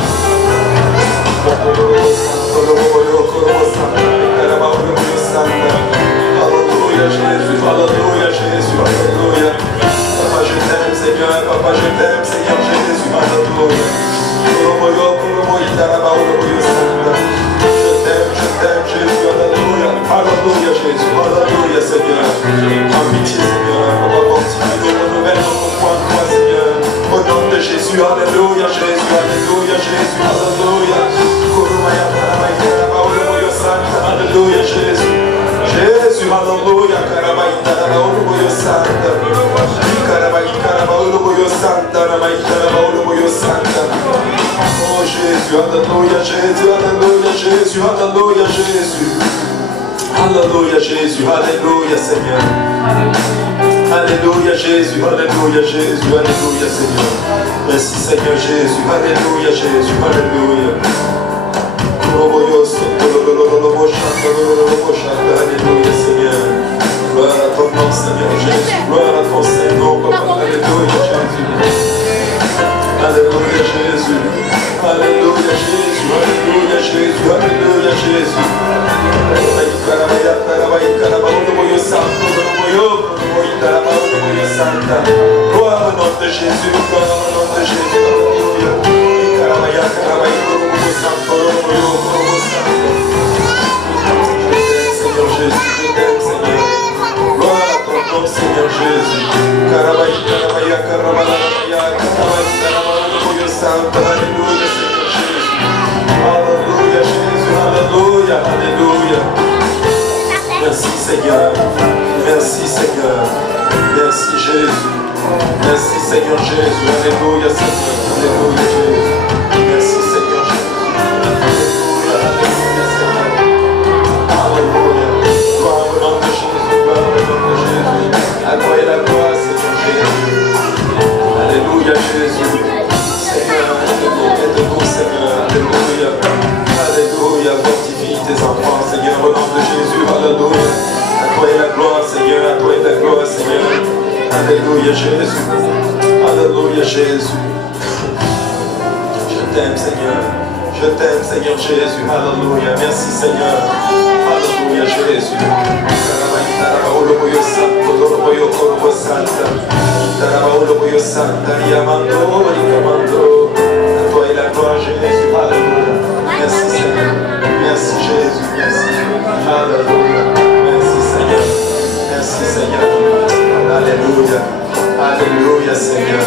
Alléluia, Jésus, Alléluia, Jésus, Alléluia. Jésus, alléluia. Alléluia, Jésus, alléluia, Seigneur. En pitié, Seigneur, papa, fortifie-nous, renouvelle notre foi en toi, Seigneur. Au nom de Jésus, alléluia, Jésus, alléluia, Jésus, alléluia. Alléluia, Jésus. Jésus, alléluia, Karabaïta, Rabaoulou, Santa. Karabaïta, Rabaoulou, Santa, Rabaïta, Rabaoulou, Santa. Oh Jésus, alléluia, Jésus, alléluia, Jésus, alléluia, Jésus. Alléluia, Jésus, alléluia, Seigneur. Alléluia, Jésus, alléluia, Jésus, alléluia, Seigneur. Merci, Seigneur Jésus, alléluia, Jésus, alléluia. Alléluia, Seigneur. Gloire à ton nom, Seigneur Jésus. Gloire à ton Seigneur, Papa. Alléluia, Jésus. Alléluia, Jésus. Alléluia, Jésus. Alléluia, Jésus. Alléluia, Jésus. Gloire au nom de Jésus. Gloire au nom de Jésus. Alléluia. Seigneur Jésus, je t'aime, Seigneur. Gloire à ton nom, Seigneur Jésus. Alléluia, Seigneur Jésus. Alléluia, Jésus. Alléluia, alléluia. Merci, Seigneur. Merci, Seigneur. Merci, Jésus. Merci, Seigneur Jésus. Alléluia, Seigneur. Alléluia, Jésus. Merci, Seigneur Jésus. Alléluia, alléluia, Seigneur. Alléluia. Gloire au nom de Jésus. Gloire au nom de Jésus. À toi est la gloire, Seigneur Jésus. Alléluia, Jésus. Seigneur, aide-nous, Seigneur. Alléluia. Alléluia. Fortifie tes enfants, Seigneur, au nom de Jésus. Alléluia. À toi est la gloire, Seigneur. À toi est la gloire, Seigneur. Alléluia, Jésus. Alléluia, Jésus. Je t'aime, Seigneur. Je t'aime, Seigneur Jésus. Alléluia. Merci, Seigneur. Alléluia, Jésus. À toi est la gloire, Jésus. Alléluia. Merci, Seigneur. Merci, Jésus. Merci. Alléluia. Merci, Seigneur. Merci, Seigneur. Alléluia. Alléluia, Seigneur.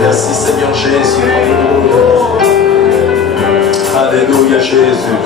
Merci, Seigneur Jésus. Alléluia. Alléluia, Jésus.